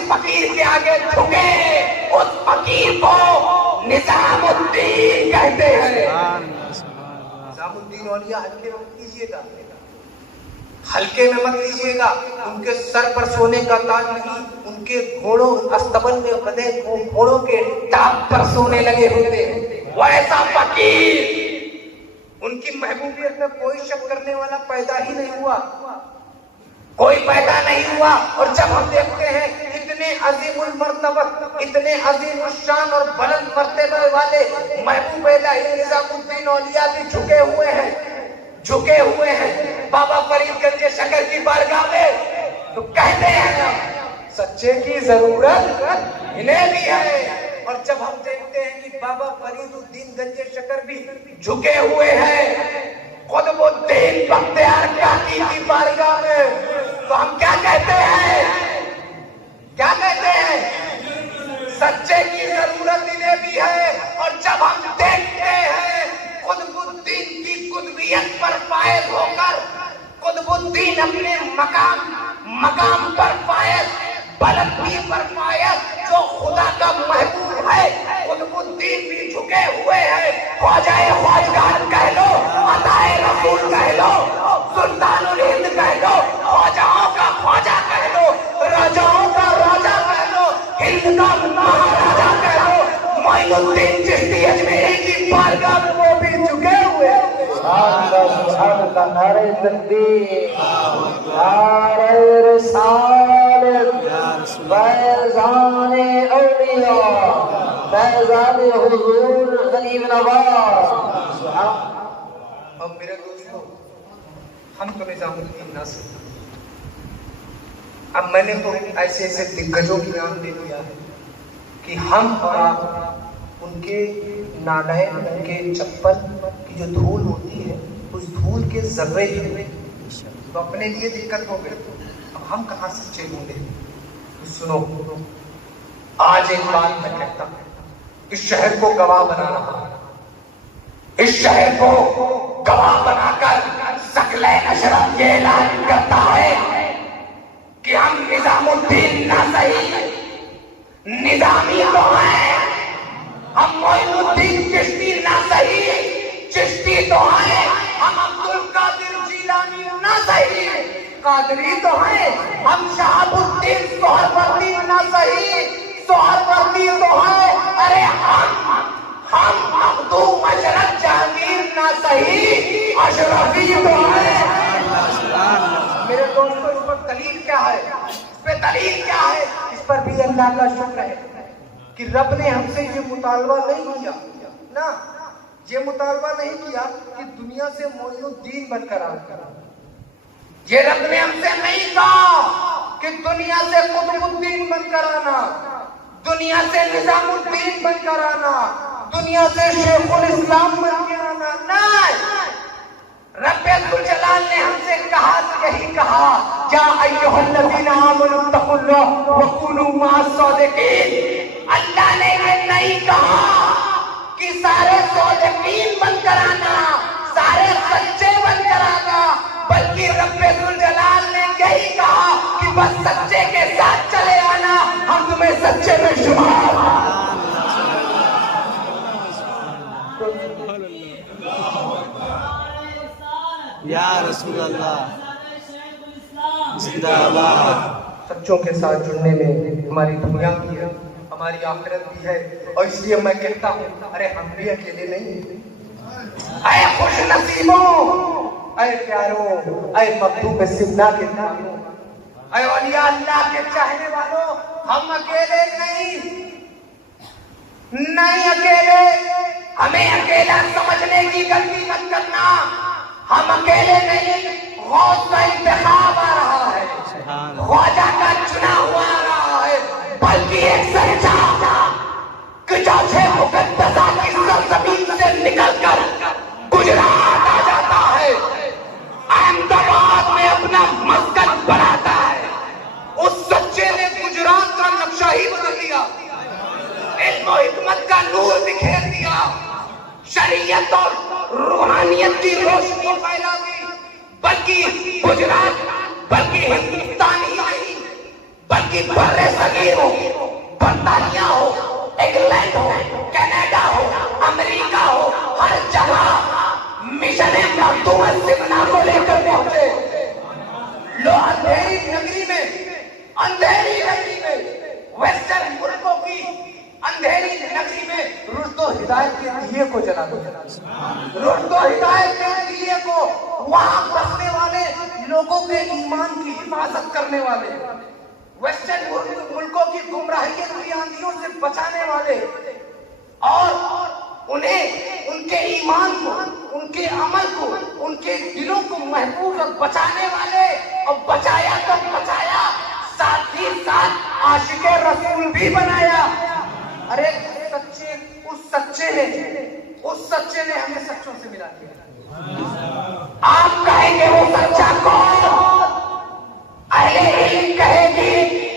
فقیر کے آگے جھکے اس فقیر کو نظام الدین کہتے ہیں. نظام الدین اولیاء ہلکے میں مت لیجیے گا، ہلکے میں مت لیجیے گا. ان کے سر پر سونے کا تاج نہیں، ان کے گھوڑوں استبل میں بدے گھوڑوں کے ٹاپ پر سونے لگے ہوتے ہیں. وہ ایسا فقیر، ان کی محبوبیت میں کوئی شک کرنے والا پیدا ہی نہیں ہوا، کوئی پیدا نہیں ہوا. اور جب ہم دیکھتے ہیں اتنے عظیم المرتبت، اتنے عظیم الشان اور بلند مرتبے والے محبوب الہی نظام الدین اولیاء بھی جھکے ہوئے ہیں بابا فرید گنج شکر کی بارگاہ میں، تو کہتے ہیں سچے کی ضرورت انہیں بھی ہے. اور جب ہم دیکھتے ہیں کہ بابا فرید الدین گنج شکر بھی جھکے ہوئے ہیں قطب الدین بختیار کاکی کی بارگاہ میں، تو ہم کیا کہتے ہیں؟ سچے کی ضرورت انہیں بھی ہے. اور جب ہم دیکھتے ہیں قطب الدین کی قطبیت پر فائز ہو کر، قطب الدین اپنے مقام پر فائز، بلندی پر فائز، جو خدا کا محبوب ہے، قطب الدین بھی جھکے ہوئے ہیں. خواجہ خواجگان کہہ لو، عطائے رسول کہہ لو، سلطان الہند کہہ لو، خواجہوں کا خواجہ کہہ لو، راجاؤں کا راجا کہہ لو، ہند کا مہاراجا کہہ لو، معین الدین چشتی اجمیری کی بارگاہ میں وہ بھی جھکے ہوئے ہیں. سبحان اللہ. نعرہ تکبیر، نعرہ رسالت، فیضان اولیاء، فیضان حضور غریب نواز. اب میرے دوستوں، ہم تو نظام الدین نہ سکتے. اب میں نے تو ایسے دگجوں کی نام دے دیا ہے کہ ہم اور آپ ان کے نالین، ان کے چپل کی جو دھول ہوتی ہے، اس دھول کے ذرے تو اپنے لیے دقت ہو گئی. اب ہم کہاں سچے ہوں گے؟ سنو، آج ایک بات میں کہتا ہوں، اس شہر کو گواہ بنا رہا ہوں، اس شہر کو گواہ بنا کر ثقلِ اشرف یہ اعلان کرتا ہے کہ ہم نظام الدین نہ صحیح نظامی تو ہیں، ہم معین الدین چشتی نہ صحیح چشتی تو ہیں، ہم عبد القادر جیلانی نہ صحیح قادری تو ہیں، ہم شہاب الدین سہروردی نہ صحیح سہروردی تو ہیں. ارے ہم مخدوم اشرف جہانگیر نہ صحیح اشرفی تو ہے. میرے دوستوں اس پر دلیل کیا ہے؟ اس پہ دلیل کیا ہے؟ اس پر بھی اللہ کا شکر ہے کہ رب نے ہم سے یہ مطالبہ نہیں کیا نا، یہ مطالبہ نہیں کیا کہ دنیا سے معین الدین بن کر آنا. یہ رب نے ہم سے نہیں کہا کہ دنیا سے قطب الدین بن کر آنا، دنیا سے نظام الدین بن کر آنا، دنیا سے شیخ الاسلام بن کر آنا. نہیں، رب ذوالجلال نے ہم سے کہا یہی کہا، یا ایھا الذین آمنوا اتقوا اللہ وکونوا مع الصادقین. اللہ نے یہ نہیں کہا کہ سارے صادقین بن کر آنا، سارے سچے بن کر آنا، بلکہ رب ذوالجلال نے یہی کہا کہ بس سچے کے ساتھ چلے آنا، ہم تمہیں سچے میں شمار. یا رسول اللہ زندہ باد. سچوں کے ساتھ جڑنے میں ہماری دنیا بھی ہے، ہماری آخرت بھی ہے، اور اس لیے میں کہتا ہوں ارے ہم بھی اکیلے نہیں. اے خوش نصیبوں، اے پیاروں، اے مخدوم سمنا کے ناموں، اے اولیاء اللہ کے چاہنے والوں، ہم اکیلے نہیں اکیلے. ہمیں اکیلا سمجھنے کی غلطی مت کرنا. ہم اکیلے نہیں، غوث کا انتخاب آ رہا ہے، خواجہ کا چنا ہوا آ رہا ہے، بلکہ ایک سچا کہ جیسے مقدسہ کی سرزمین سے نکل کر گجرات آ جاتا ہے، احمد آباد میں اپنا مسکن بناتا ہے. اس سچے نے گجرات کا نقشہ ہی بدل دیا، علم و حکمت کا نور بکھیر دیا، شریعت اور روحانیت کی روشنی پھیلا دی. بلکہ گجرات، بلکہ ہندوستان ہی نہیں، بلکہ بر صغیر ہو، برطانیہ ہو، انگلینڈ ہو، کینیڈا ہو، امریکہ ہو، ہر جگہ مشن مخدوم سمنا کو لے کر پہنچے. لو اندھیری نگری میں، اندھیری نگری میں، ویسٹرن ملکوں کی اندھیری نگری میں رشد و ہدایت کے دیے کو جلا دو. رشد و ہدایت کے دیے کو، وہاں بسنے والے لوگوں کے ایمان کی حفاظت کرنے والے، ویسٹرن ملکوں کی گمراہیت کی آندھیوں سے بچانے والے، اور انہیں ان کے ایمان کو، ان کے عمل کو، ان کے دلوں کو محفوظ اور بچانے والے. اور بچایا تو بچایا، ساتھ ہی ساتھ عاشق رسول بھی بنایا. ارے اس سچے نے ہمیں سچوں سے ملا دیا. آپ کہیں گے وہ سچا کون؟ اہل علم کہے گی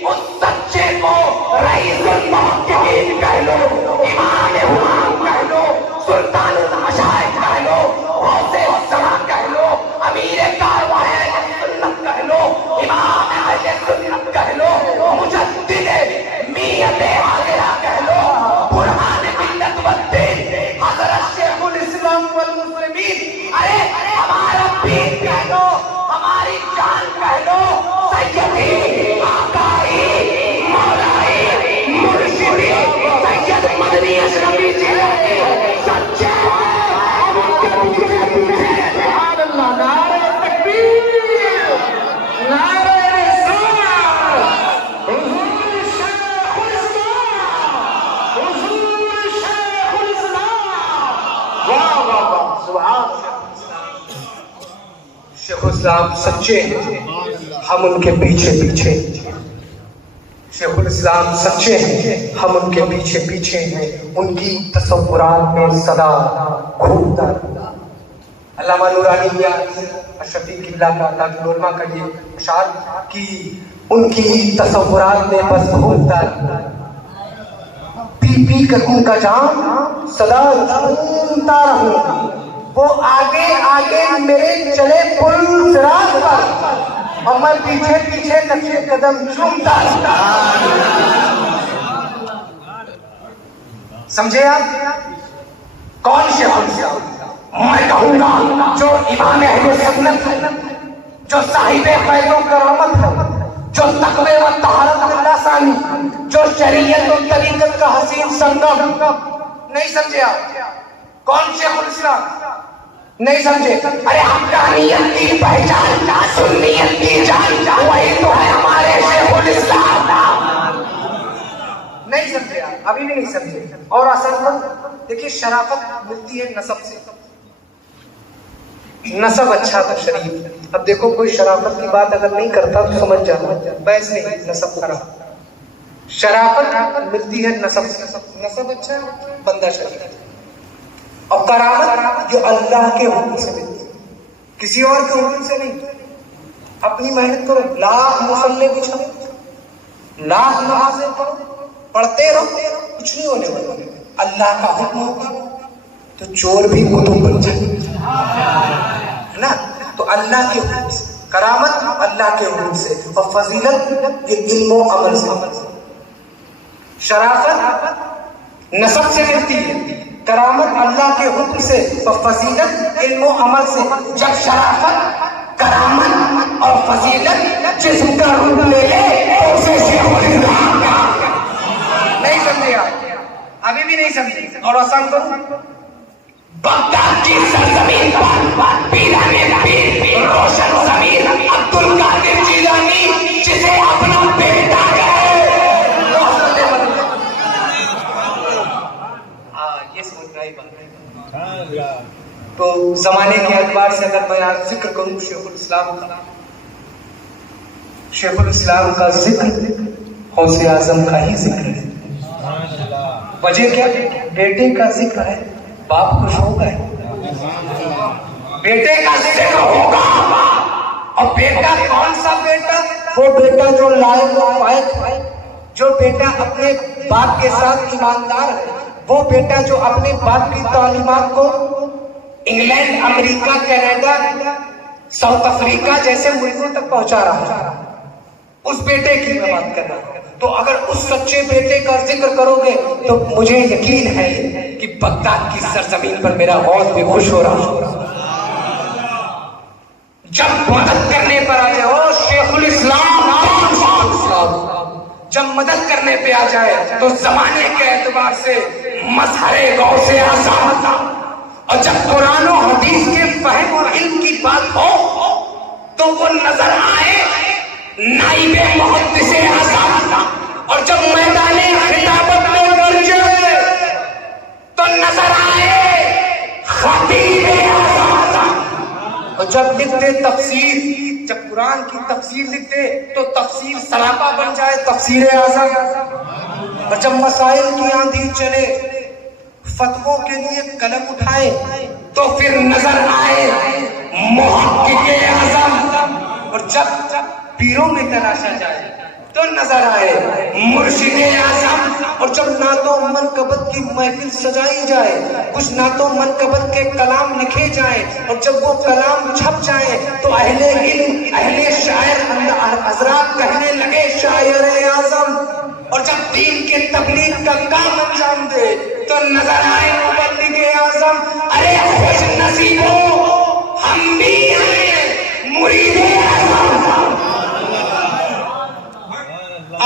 اس سچے کو رئیس المحققین کہہ لو، امام حمام کہہ لو، سلطان المشائخ کہہ لو، غوث الزمان کہہ لو، امیر کارواں اہل سنت کہہ لو، امام اہل سنت کہہ لو، مجدد میت حاضرہ کہہ لو، برہان ملت والدین حضرت شیخ الاسلام والمسلمین. ارے ہمارا پیر کہہ لو، ہماری جان کہہ لو، سیدی آقائی مولائی مرشدی سید مدنی اشرفی جیلانی سچے ہم ان کے پیچھے پیچھے. سبحان اللہ. نعرہ تکبیر، نعرہ رسالت، حضور شیخ الاسلام، حضور شیخ الاسلام. واہ واہ واہ، سبحان شیخ الاسلام سچے ہیں، ہم ان کے پیچھے پیچھے. شیخ الاسلام سچے ہیں، ہم ان کے پیچھے پیچھے ہیں. ان کی تصورات میں سدا گھومتا. علامہ نورانی کیا اشرفی قبلہ کا تاج العلماء کا یہ اشعار کہ ان کی تصورات میں بس گھومتا، پی پی کر ان کا جام سدا جھومتا رہوں. وہ آگے آگے میرے چلے پل صراط پر، اور میں پیچھے پیچھے نقشے قدم چومتا. سمجھے آپ کون شیخ الاسلام؟ میں کہوں گا جو امام اہل سنت ہے، جو صاحب فیض و کرامت ہے، جو تقوی و طہارت اللہ ثانی، جو شریعت و طریقت کا حسین سنگم. نہیں سمجھے آپ کون شیخ الاسلام؟ نہیں سمجھے؟ ارے حقانیت کی پہچان سنیت کی جان وہی تو ہے ہمارے شیخ الاسلام. نہیں سمجھے آپ؟ ابھی بھی نہیں سمجھے. اور اصل میں دیکھیے شرافت ملتی ہے نسب سے. نسب اچھا تھا شریف. اب دیکھو کوئی شرافت کی بات اگر نہیں کرتا تو سمجھ جانا بحث نہیں نسب خراب. شرافت ملتی ہے نسب سے. نسب اچھا ہے بندہ شریف. اور کرامت جو اللہ کے حکم سے ملتی ہے کسی اور کے حکم سے نہیں. اپنی محنت کرو, لاکھ مصلے بچھو, لاکھ نمازیں پڑھو, پڑھتے رہو, کچھ نہیں ہونے والا. اللہ کا حکم ہوگا تو چور بھی قطب بن جائے ہے نا. تو اللہ کے حکم سے کرامت, اللہ کے حکم سے. اور فضیلت یہ علم و عمل سے. شرافت نسب سے ملتی ہے, کرامت اللہ کے حکم سے, اور فضیلت علم و عمل سے. جب شرافت, کرامت اور فضیلت جسم کا روپ لے لے تو اسے شیخ الاسلام. نہیں سمجھے آپ؟ ابھی بھی نہیں سمجھے. اور آسان کروں, بغداد کی سرزمین پر پیرانے پیر روشن ضمیر عبد القادر جیلانی جسے اپنا بیٹا کہے. یہ سمجھنا ہی بات ہے. تو زمانے کے اعتبار سے اگر میں آج ذکر کروں شیخ الاسلام کا, شیخ الاسلام کا ذکر غوث اعظم کا ہی ذکر ہے. وجہ کیا؟ بیٹے کا ذکر ہے, باپ خوش ہوگا. بیٹے کا ذکر ہوگا. اور بیٹا کون سا بیٹا؟ وہ بیٹا جو لائق و فائق, جو بیٹا اپنے باپ کے ساتھ ایماندار ہے, وہ بیٹا جو اپنے باپ کی تعلیمات کو انگلینڈ, امریکہ, کینیڈا, ساؤتھ افریقہ جیسے ملکوں تک پہنچا رہا ہے. اس بیٹے کی میں بات کر رہا ہوں. تو اگر اس سچے بیٹے کا ذکر کرو گے تو مجھے یقین ہے کہ بغداد کی سرزمین پر میرا غوث بھی خوش ہو رہا. جب مدد کرنے پر آ جائے, او شیخ الاسلام, جب مدد کرنے پہ آ جائے تو زمانے کے اعتبار سے مظہر غوث اعظم, اور جب قرآن و حدیث کے فہم اور علم کی بات ہو تو وہ نظر آئے نائب محدث اعظم, اور جب میدان خطابت میں اتر جائے تو نظر آئے خطیب اعظم. اور جب لکھتے تفسیر, جب قرآن کی تفسیر لکھتے تو تفسیر سراپا بن جائے تفسیر اعظم. اور جب مسائل کی آندھی چلے, فتووں کے لیے قلم اٹھائے تو پھر نظر آئے محقق اعظم. اور جب پیروں میں تلاشا جائے تو نظر آئے مرشد اعظم. اور جب نعت و منقبت کی محفل سجائی جائے, کچھ نعت و منقبت کے کلام لکھے جائیں, اور جب وہ کلام چھپ جائیں تو اہل علم, اہل شاعر حضرات کہنے لگے شاعر اعظم. اور جب دین کے تبلیغ کا کام انجام دے تو نظر آئے مبلغ اعظم. ارے خوش نصیبوں, ہم بھی ہیں مرید اعظم.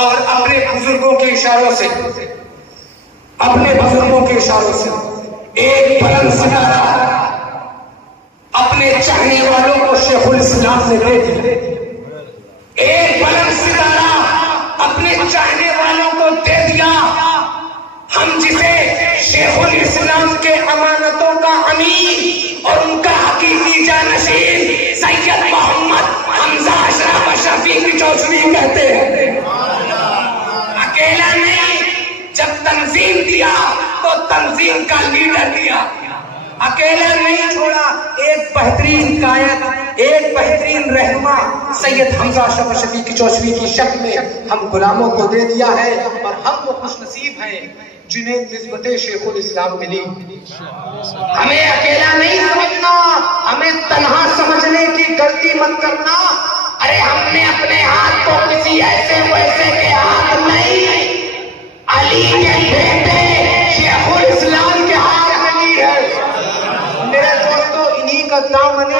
اور اپنے بزرگوں کے اشاروں سے, اپنے بزرگوں کے اشاروں سے ایک بلند ستارہ اپنے چاہنے والوں کو شیخ الاسلام نے دے دیا. ایک بلند ستارہ اپنے چاہنے والوں کو دے دیا. ہم جسے شیخ الاسلام کے امانتوں کا امین اور ان کا حقیقی جانشین سید محمد حمزہ اشرف شفیق چوشوی کہتے ہیں. اکیلا نہیں, جب تنظیم دیا تو تنظیم کا لیڈر دیا. اکیلا نہیں چھوڑا, ایک بہترین قائد, ایک بہترین رہنما سید حمزہ اشرف شفیق چوشوی کی شکل میں ہم غلاموں کو دے دیا ہے. اور ہم وہ خوش نصیب ہیں جنہیں نسبت شیخ الاسلام ملی. ہمیں اکیلا نہیں سمجھنا, ہمیں تنہا سمجھنے کی غلطی مت کرنا. ارے ہم نے اپنے ہاتھ کو کسی ایسے ویسے کے ہاتھ نہیں, علی کے بیٹے شیخ الاسلام کے ہاتھ میں لی ہے. میرے دوستو, انہی کا دامن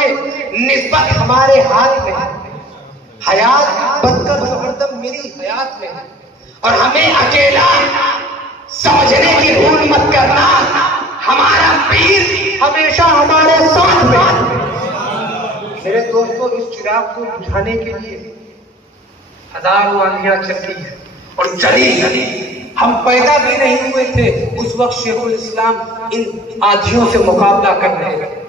نسبت ہمارے ہاتھ میں ہے. حیات بن کر ہردم میری حیات میں ہے. اور ہمیں اکیلا سمجھنے کی بھول مت کرنا, ہمارا پیر ہمیشہ ہمارے ساتھ میں. میرے دوستوں اس چراغ کو بجھانے کے لیے ہزاروں آندیاں چلتی ہیں اور چلی. ہم پیدا بھی نہیں ہوئے تھے اس وقت شیخ الاسلام ان آندھیوں سے مقابلہ کر رہے تھے.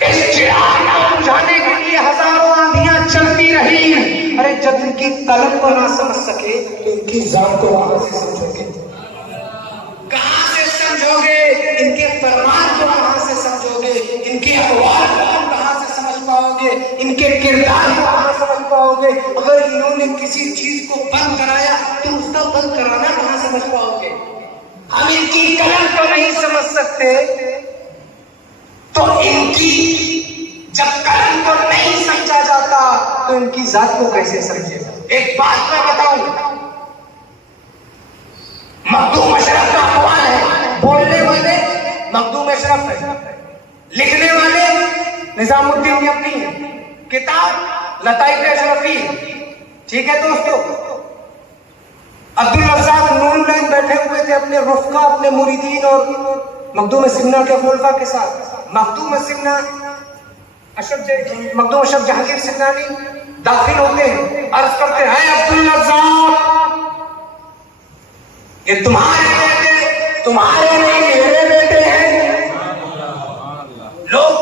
اس چراغ کو بجھانے کے لیے ہزاروں آندھیاں چلتی رہی. ارے جب ان کی قلم کو نہ سمجھ سکے تو ان کی ذات کو کہاں سے سمجھو گے؟ کہاں سے سمجھو گے؟ ان کے فرمان کو کہاں سے سمجھو گے؟ ان کے اقوال کو کہاں سے سمجھ پاؤ گے؟ ان کے کردار کو کہاں سمجھ پاؤ گے؟ اگر انہوں نے کسی چیز کو بند کرایا تو اس کا بند کرانا کہاں سمجھ پاؤ گے؟ ہم ان کی قلم کو نہیں سمجھ سکتے تو ان کی جب قلم کو نہیں سمجھا جاتا تو ان کی ذات کو کیسے سمجھے گا؟ ایک بات میں بتاؤں، مخدوم اشرف کا اقوال ہے، بولنے والے مخدوم اشرف ہے، لکھنے والے نظام الدین یمنی ہے، کتاب لطائف اشرفی. ٹھیک ہے دوستو، عبدالرزاق نور العین بیٹھے ہوئے تھے اپنے رفقا، اپنے مریدین اور مخدوم سمنا کے خلفاء کے ساتھ. مخدوم سمنا مخدوم اشرف جہانگیر سمنانی داخل ہوتے ہیں، عرض کرتے ہیں عبدالرزاق یہ تمہارے بیٹے، تمہارے نہیں میرے بیٹے ہیں. لوگ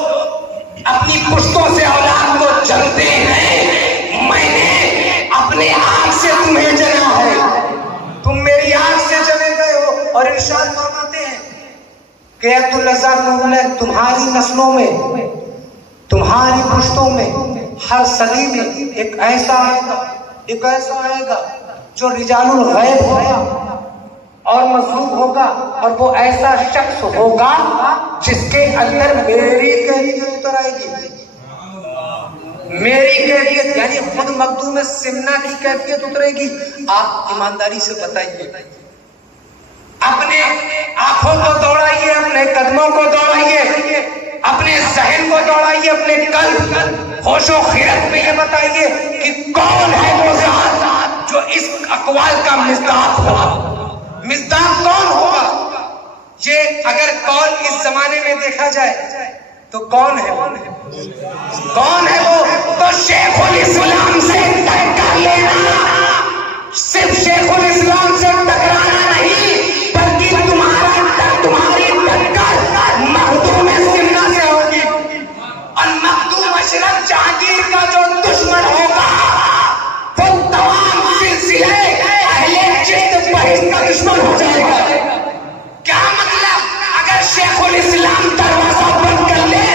اپنی پشتوں سے اولاد کو جلتے ہیں، میں نے اپنے آنکھ سے تمہیں جلا ہے، تم میری آنکھ سے جلے گئے ہو. اور ارشاد فرماتے ہیں کہ عبدالرزاق نور العین تمہاری نسلوں میں، تمہاری پشتوں میں ہر صدی میں ایک ایسا آئے گا جو رجال الغیب ہوگا اور مظلوم ہوگا، اور وہ ایسا شخص ہوگا جس کے اندر میری کیفیت اتر آئے گی. میری کیفیت یعنی خود مخدوم سمنا کی کیفیت اترے گی. آپ ایمانداری سے بتائیے، اپنے آنکھوں کو دوڑائیے، اپنے قدموں کو دوڑائیے، اپنے ذہن کو دوڑائیے، اپنے قلب ہوش و خیرت میں یہ بتائیے کہ کون ہے وہ ذات جو اس اقوال کا مصداق ہوگا. مصداق کون ہوگا؟ یہ اگر قول اس زمانے میں دیکھا جائے تو کون ہے وہ؟ تو شیخ الاسلام سے ٹکر لینا، صرف شیخ الاسلام سے ٹکرانا نہیں بلکہ تمہاری ٹکر مخدوم سمنا سے ہوگی. اور مخدوم اشرف جہانگیر کا جو دشمن ہوگا وہ تمام سلسلے اہل چشت بہشت کا دشمن ہو جائے گا. کیا مطلب؟ اگر شیخ الاسلام دروازہ بند کر لے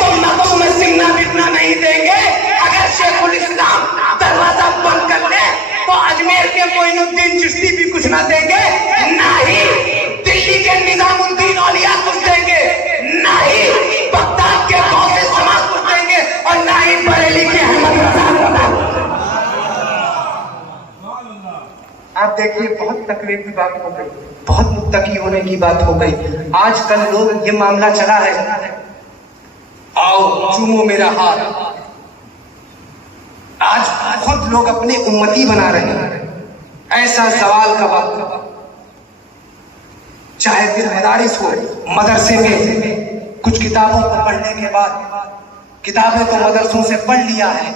تو مخدوم سمنا بکنا نہیں دیں گے. اگر شیخ الاسلام دروازہ بند کر لے تو اجمیر کے معین الدین چشتی بھی کچھ نہ دیں گے، نہ ہی دلی کے نظام الدین اولیاء کچھ دیں گے، نہ ہی بغداد کے غوث سماج کچھ دیں گے، اور نہ ہی بریلی کے احمد رضا. آپ دیکھیے بہت تکلیف کی بات ہو گئی، بہت متقی ہونے کی بات ہو گئی. آج کل لوگ یہ معاملہ چلا ہے، آؤ چومو میرا ہاتھ. آج خود لوگ اپنے امتی بنا رہے ہیں. ایسا زوال کا وقت، چاہے پھر مدارس ہو، مدرسے میں کچھ کتابوں کو پڑھنے کے بعد، کتابیں تو مدرسوں سے پڑھ لیا ہے،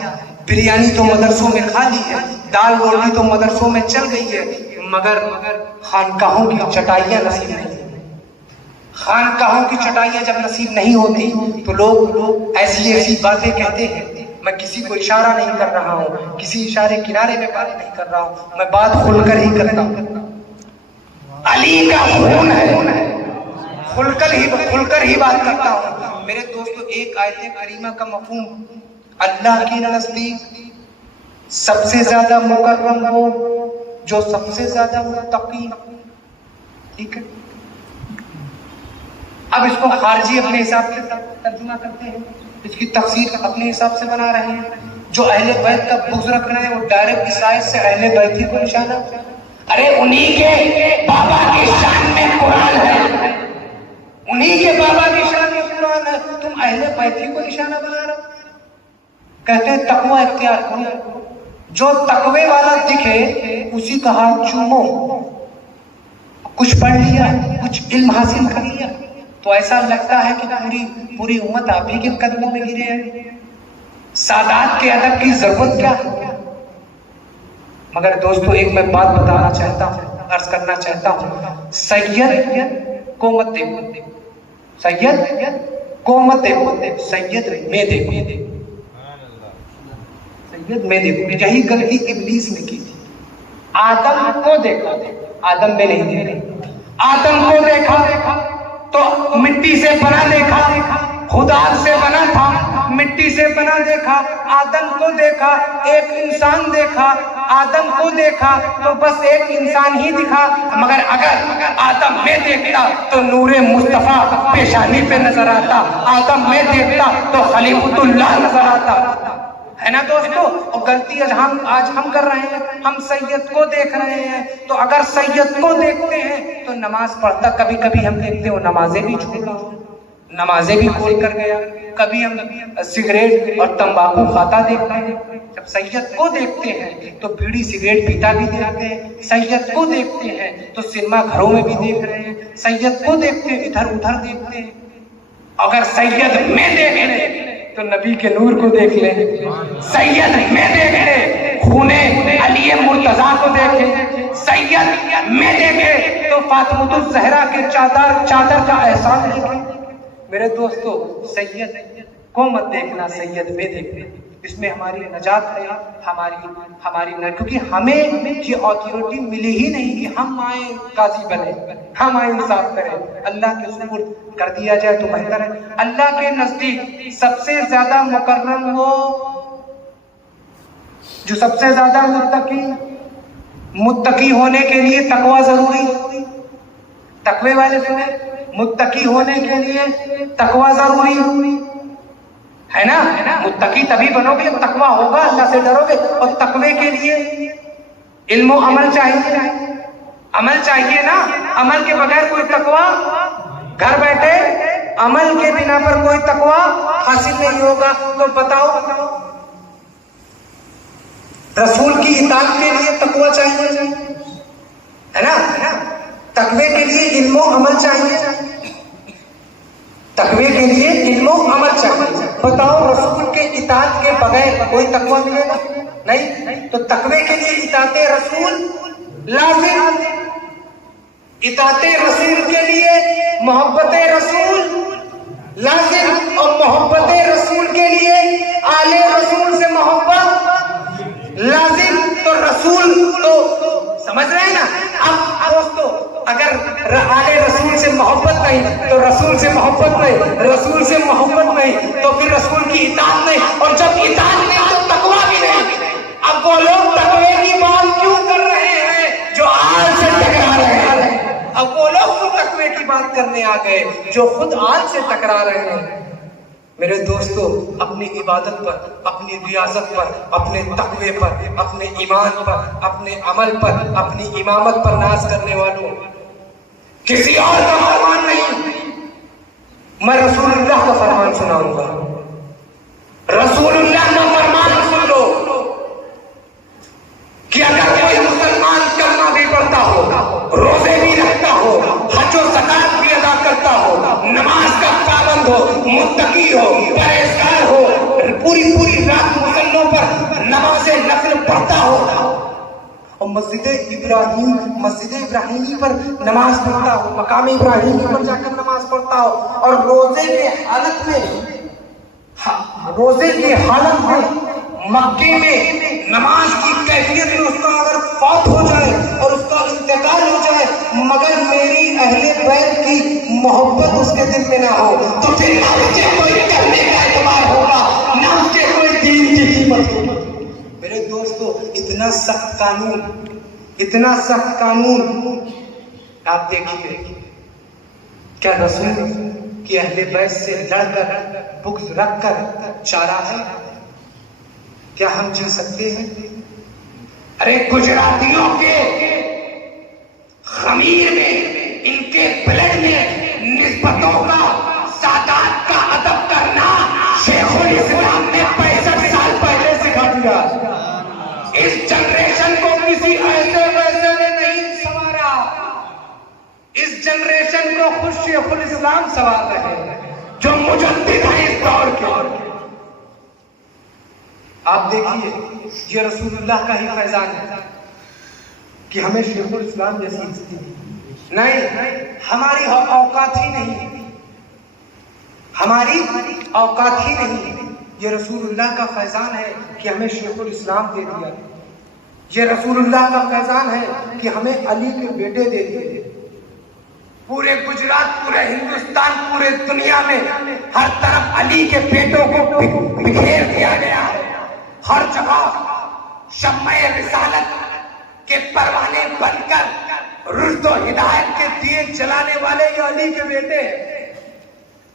بریانی تو مدرسوں میں کھا لی ہے، دال روٹی تو مدرسوں میں چل گئی ہے، مگر خانقاہوں کی چٹائیاں نصیب نہیں. خانقاہوں کی چٹائیاں جب نصیب نہیں ہوتی تو لوگ ایسی باتیں کہتے ہیں. میں کسی کو اشارہ نہیں کر رہا ہوں، کسی اشارے کنارے میں بات نہیں کر رہا ہوں، میں بات کھل کر ہی کرتا ہوں. علی کا خون ہے، کھل کر ہی بات کرتا ہوں. میرے دوستو، ایک آیت کریمہ کا مفہوم، اللہ کے نزدیک سب سے زیادہ مکرم ہو جو سب سے زیادہ متقی. ٹھیک ہے، اب اس کو خارجی اپنے حساب سے ترجمہ کرتے ہیں، اس کی تفسیر اپنے حساب سے بنا رہے ہیں. جو اہل بیت کا بغض رکھ رہے ہیں وہ ڈائریکٹ اس آیت سے اہل بیت ہی کو نشانہ. ارے انہی کے بابا کی شان میں قرآن ہے، انہی کے بابا کی شان میں قرآن ہے، تم اہل بیت ہی کو نشانہ بنا رہے ہو. کہتے ہیں تقوی اختیار کرو، جو تقوی والا دکھے اسی کا ہاتھ چومو. کچھ پڑھ لیا, کچھ علم حاصل کر لیا تو ایسا لگتا ہے کہ پوری امت آپ ہی کے قدموں میں گرے ہیں. سادات کے ادب کی ضرورت کیا ہے؟ مگر دوستو ایک میں بات بتانا چاہتا ہوں, عرض کرنا چاہتا ہوں, سید کو مت دیکھو, سید کو مت دیکھو, سید میں دیکھو, سید میں دیکھو. یہی غلطی ابلیس نے کی تھی. آدم کو دیکھا, آدم میں نہیں دیکھا. آدم کو دیکھا تو مٹی سے بنا دیکھا, خدا سے بنا تھا, مٹی سے بنا دیکھا. آدم کو دیکھا, ایک انسان دیکھا. آدم کو دیکھا تو بس ایک انسان ہی دکھا. مگر اگر آدم میں دیکھتا تو نور مصطفیٰ پیشانی پہ نظر آتا. آدم میں دیکھتا تو خلیفۃ اللہ نظر آتا. ہے نا دوستو؟ اور غلطی آج ہم کر رہے ہیں, ہم سید کو دیکھ رہے ہیں. تو اگر سید کو دیکھتے ہیں تو نماز پڑھتا کبھی کبھی ہم دیکھتے ہو نمازیں بھی چھوڑ رہا, نمازیں بھی کھول کر گیا. کبھی ہم سگریٹ اور تمباکو کھاتا دیکھتے ہیں. جب سید کو دیکھتے ہیں تو بیڑی سگریٹ پیتا بھی دیکھتے ہیں. سید کو دیکھتے ہیں تو سنیما گھروں میں بھی دیکھ رہے ہیں. سید کو دیکھتے ہیں ادھر ادھر دیکھتے ہیں. اگر سید میں دیکھ لیں تو نبی کے نور کو دیکھ لیں. سید میں دیکھ لیں خونے علی مرتضیٰ کو دیکھیں. سید میں دیکھیں تو فاطمہ الزہرا کے چادر کا احسان دیکھیں. میرے دوستو سید کو مت دیکھنا, سید میں دیکھنا. اس میں ہماری نجات ہے, ہماری کیونکہ ہمیں یہ اتھارٹی ملی ہی نہیں کہ ہم آئیں قاضی بنے, ہم آئیں انصاف کریں. اللہ کے سپرد کر دیا جائے تو بہتر ہے. اللہ کے نزدیک سب سے زیادہ مکرم وہ جو سب سے زیادہ متقی ہونے کے لیے تقوی ضروری. تقوی والے سنیں, متقی ہونے کے لیے تقوی ضروری ہے نا. متقی تبھی بنو گے جب تقوی ہوگا, اللہ سے ڈرو گے. اور تقوی کے لیے علم و عمل چاہیے, عمل چاہیے نا. عمل کے بغیر کوئی تقوی, گھر بیٹھے عمل کے بنا پر کوئی تقوی حاصل نہیں ہوگا. تو بتاؤ رسول کی اطاعت کے لیے تقوی چاہیے ہے نا. تقوی کے لیے علم و عمل چاہیے, تقوی کے لیے علم و عمل چاہیے. بتاؤ رسول کے اطاعت کے بغیر کوئی تقوی ملے گا نہیں. تو تقوی کے لیے اطاعت رسول لازم, اطاعت رسول کے لیے محبت رسول لازم, اور محبت رسول کے لیے آل رسول سے محبت لازم. تو رسول تو سمجھ رہے ہیں نا. اب دوستو اگر آل رسول سے محبت نہیں تو رسول سے محبت نہیں, رسول سے محبت نہیں تو پھر رسول کی اطاعت نہیں, اور جب اطاعت نہیں تو تقوی بھی نہیں. اب وہ لوگ تقوی کی بات کیوں کر رہے ہیں جو آل سے ٹکرا رہے ہیں. اب وہ لوگ تو تقوی کی بات کرنے آ گئے جو خود آل سے ٹکرا رہے ہیں. میرے دوستو اپنی عبادت پر, اپنی ریاضت پر, اپنے تقوی پر, اپنے ایمان پر, اپنے عمل پر, اپنی امامت پر ناز کرنے والوں, کسی اور کا فرمان نہیں, میں رسول اللہ کا فرمان سناؤں گا. رسول اللہ کا فرمان سن لو کہ اگر کوئی مسلمان کلمہ بھی پڑھتا ہو, روزے بھی رکھتا ہو, حج و زکات بھی ادا کرتا ہو, نماز کا پابند ہو, متقی ہو, پرہیزگار ہو, پوری رات مسلوں پر نماز نفل پڑھتا ہو, اور مسجد ابراہیمی پر نماز پڑھتا ہو, مقام ابراہیمی پر جا کر نماز پڑھتا ہو, اور روزے کی حالت میں مکے میں نماز کی کیفیت میں اس کا اگر فوت ہو جائے اور اس کا انتقال ہو جائے, مگر میری اہل بیت کی محبت اس کے دل میں نہ ہو, تو پھر نہ اسے کوئی کرنے کا اعتبار ہوگا, نہ اس کے کوئی دین کی قیمت ہوگی. میرے دوستو اتنا سخت قانون آپ دیکھیے, کیا رسول کی اہل بیت سے لڑ کر, بغض رکھ کر چارہ ہے؟ کیا ہم جی سکتے ہیں؟ ارے گجراتیوں کے خمیر میں, ان کے بلڈ میں نسبتوں کا, سادات کا ادب کرنا شیخ الاسلام نے 65 سال پہلے سکھا دیا. اس جنریشن کو کسی ایسے ویسے نے نہیں سنوارا. اس جنریشن کو خود شیخ الاسلام سوال رہے ہیں جو مجدد ہیں اس دور کے. آپ دیکھیے یہ رسول اللہ کا ہی فیضان ہے کہ ہمیں شیخ الاسلام جیسی ہستی نہیں, ہماری اوقات ہی نہیں, ہماری اوقات ہی نہیں. یہ رسول اللہ کا فیضان ہے کہ ہمیں شیخ الاسلام دے دیا. یہ رسول اللہ کا فیضان ہے کہ ہمیں علی کے بیٹے دے دیے. پورے گجرات, پورے ہندوستان, پورے دنیا میں ہر طرف علی کے بیٹوں کو بکھیر دیا گیا. ہر جگہ شمع رسالت کے پروانے بن کر رشد و ہدایت کے دیے جلانے والے یہ علی کے بیٹے ہیں.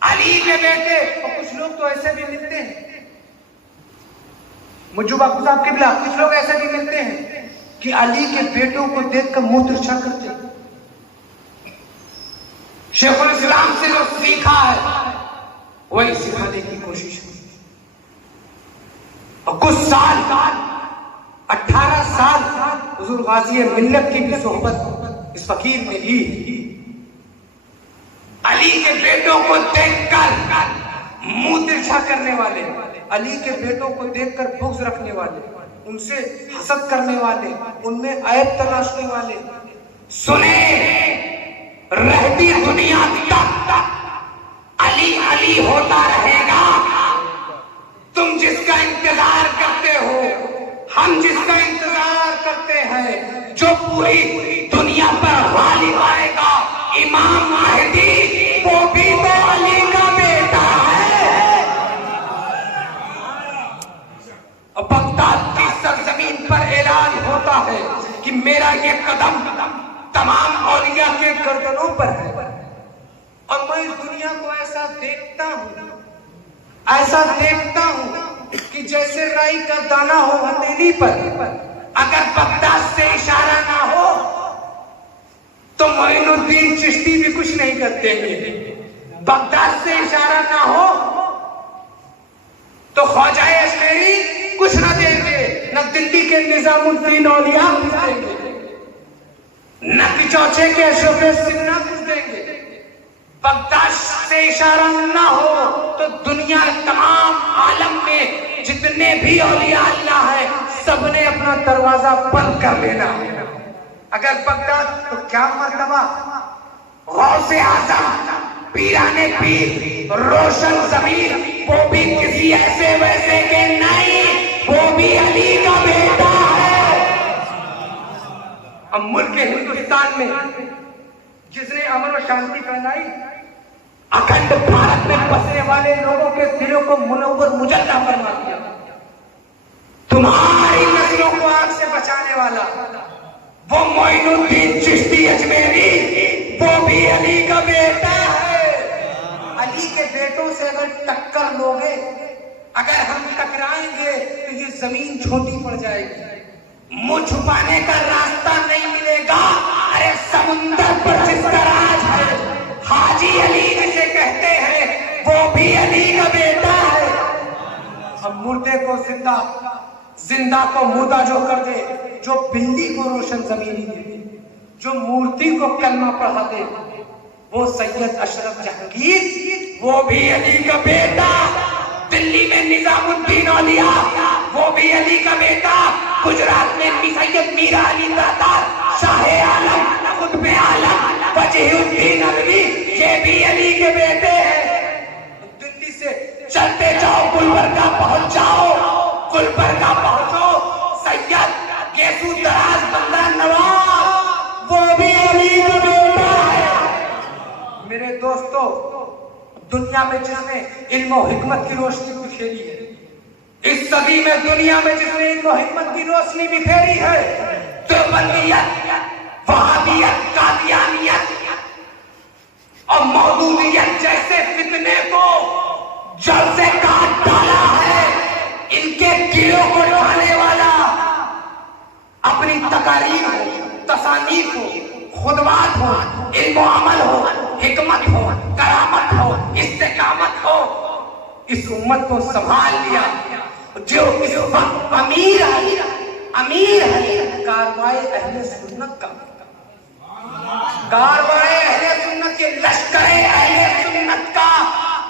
علی کے بیٹے. اور کچھ لوگ تو ایسے بھی ملتے ہیں, مجھو باپو صاحب کے بلا, کچھ لوگ ایسے بھی ملتے ہیں کہ علی کے بیٹوں کو دیکھ کر منہ ترچھا کرتے ہیں. شیخ الاسلام سے جو سیکھا ہے وہی سکھانے کی کوشش کی. اور کچھ سال 18 سال حضور غازی ملت کی بھی صحبت اس فقیر نے لی. علی کے بیٹوں کو دیکھ کر منہ ترچھا کرنے والے, علی کے بیٹوں کو دیکھ کر بغض رکھنے والے, ان سے حسد کرنے والے, ان میں عیب تلاشنے والے, سنیں رہتی دنیا تک علی علی ہوتا رہے گا. تم جس کا انتظار کرتے ہو, ہم جس کا انتظار کرتے ہیں, جو پوری دنیا پر غالب آئے گا, امام مہدی, وہ بھی تو علی کا بیٹا ہے. بغداد کی سرزمین پر اعلان ہوتا ہے کہ میرا یہ قدم تمام اولیاء کے گردنوں پر ہے. اور میں اس دنیا کو ایسا دیکھتا ہوں کہ جیسے رائی کا دانہ ہو ہتھیلی پر. اگر بغداد سے اشارہ نہ ہو تو معین الدین چشتی بھی کچھ نہیں کرتے ہیں. بغداد سے اشارہ نہ ہو تو خواجہ اشمیری کچھ نہ دیں گے, نہ دلی کے نظام الدین اولیاء کچھ دیں گے, نہ چوچے کے اشرف سنہ کچھ دیں گے. بغداد سے اشارہ نہ ہو تو دنیا تمام عالم میں جتنے بھی اولیاء اللہ ہیں سب نے اپنا دروازہ بند کر لینا. اگر بغداد تو کیا مرتبہ غوث اعظم, پیران پیر, روشن ضمیر, وہ بھی کسی ایسے ویسے کے نہیں, وہ بھی علی کا بیٹا ہے. اب ملک ہندوستان میں جس نے امن و شانتی پھیلائی, اکھنڈ بھارت میں بسنے والے لوگوں کے دلوں کو منور مجلہ فرما دیا. تمہاری نسلوں کو آگ سے بچانے والا وہ معین الدین چشتی اجمیری, وہ بھی علی کا بیٹا ہے. علی کے بیٹوں سے اگر ٹکر لوگے, اگر ہم ٹکرائیں گے تو یہ زمین چھوٹی پڑ جائے گی, منہ چھپانے کا راستہ نہیں ملے گا. ارے سمندر پر جس کا راج ہے, حاجی علی جسے کہتے ہیں, وہ بھی علی کا بیٹا ہے. ہم مردے کو زندہ, زندہ کو مردہ جو کر دے, جو بلی کو روشن زمینی دے دے, جو مورتی کو کلمہ پڑھا دے, وہ سید اشرف جہانگیر, وہ بھی علی کا بیٹا. دلی میں نظام الدین اولیاء, وہ بھی علی کا بیٹا. گجرات میں سید میرا علی داتا, شاہ عالم, قطب عالم, وجیہ الدین علوی, یہ بھی علی کے بیٹے ہیں. دلی سے چلتے جاؤ, گلبرگہ پہنچ جاؤ, گلبرگہ پہنچو, سید کیسو دراز بندہ نواز, وہ بھی علی کا بیٹا ہے. میرے دوستو, دنیا میں جس نے علم و حکمت کی روشنی بکھیری ہے, اس صدی میں دنیا میں جس نے علم و حکمت کی روشنی بکھیری ہے, دیوبندیت, وہابیت, قادیانیت اور مودودیت جیسے فتنے کو جڑ سے کاٹ ڈالا ہے. ان کے دلوں کو ڈھانے والا اپنی تقاریر ہو, تصانیف ہو, خطبات ہو, علم و عمل ہو, حکمت ہو, کرامت ہو, استقامت ہو, اس امت کو سنبھال لیا. جو اس وقت امیر ہے کاروائی اہل سنت کا. کارواں اہل سنت کے لشکر اہل سنت کا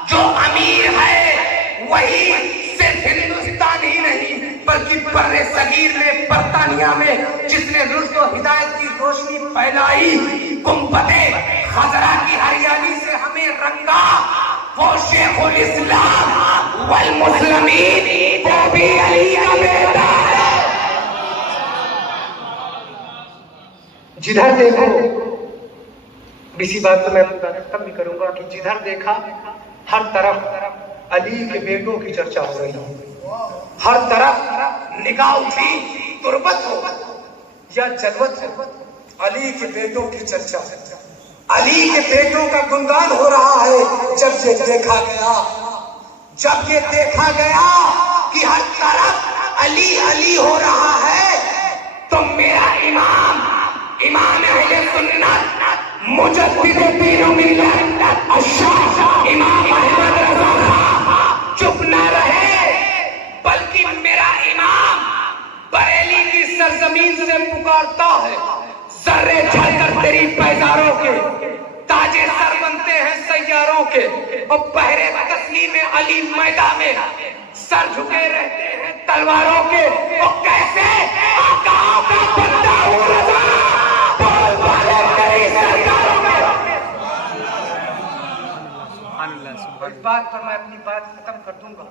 جو امیر ہے وہی صرف ہندوستان ہی نہیں بلکہ بر صغیر میں برطانیہ میں جس نے رشد و ہدایت کی روشنی پھیلائی گنبد خضرا کی ہریالی سے ہمیں رنگا وہ شیخ الاسلام والمسلمین وہ بھی علی کا بیٹا ہے. جدھر دیکھو اسی بات کو میں ختم بھی کروں گا کہ جدھر دیکھا ہر طرف علی کے بیٹوں کی چرچا ہو رہی ہے. ہر طرف نگاہ اٹھی تربت ہو یا جلوت ہو علی کے بیٹوں کی چرچا علی کے بیٹوں کا گنگان ہو رہا ہے. جب یہ دیکھا گیا کہ ہر طرف علی علی ہو رہا ہے تو میرا امام اہل سنت مجدد دین و ملت الشاہ امام احمد رضا خان چپ نہ رہے بلکہ میرا امام بریلی کی سرزمین سے پکارتا ہے ذرے جھل کر تیری پیزاروں کے تاجے سر بنتے ہیں سیاروں کے اور بحر تسلیم علی میدان میں سر جھکے رہتے ہیں تلواروں کے اور کیسے آقاؤں کا بندہ ہوں رضا بول والے تیری سرکاروں میں. اور اس بات پر میں اپنی بات ختم کر دوں گا.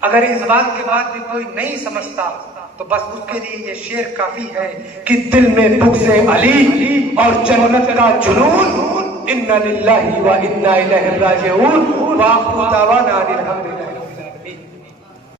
اگر اس بات کے بعد بھی کوئی نہیں سمجھتا تو بس اس کے لیے یہ شعر کافی ہے کہ دل میں بغض علی اور جنت کا جنون انا للہ و انا الیہ راجعون واخر دعوانا الحمدللہ.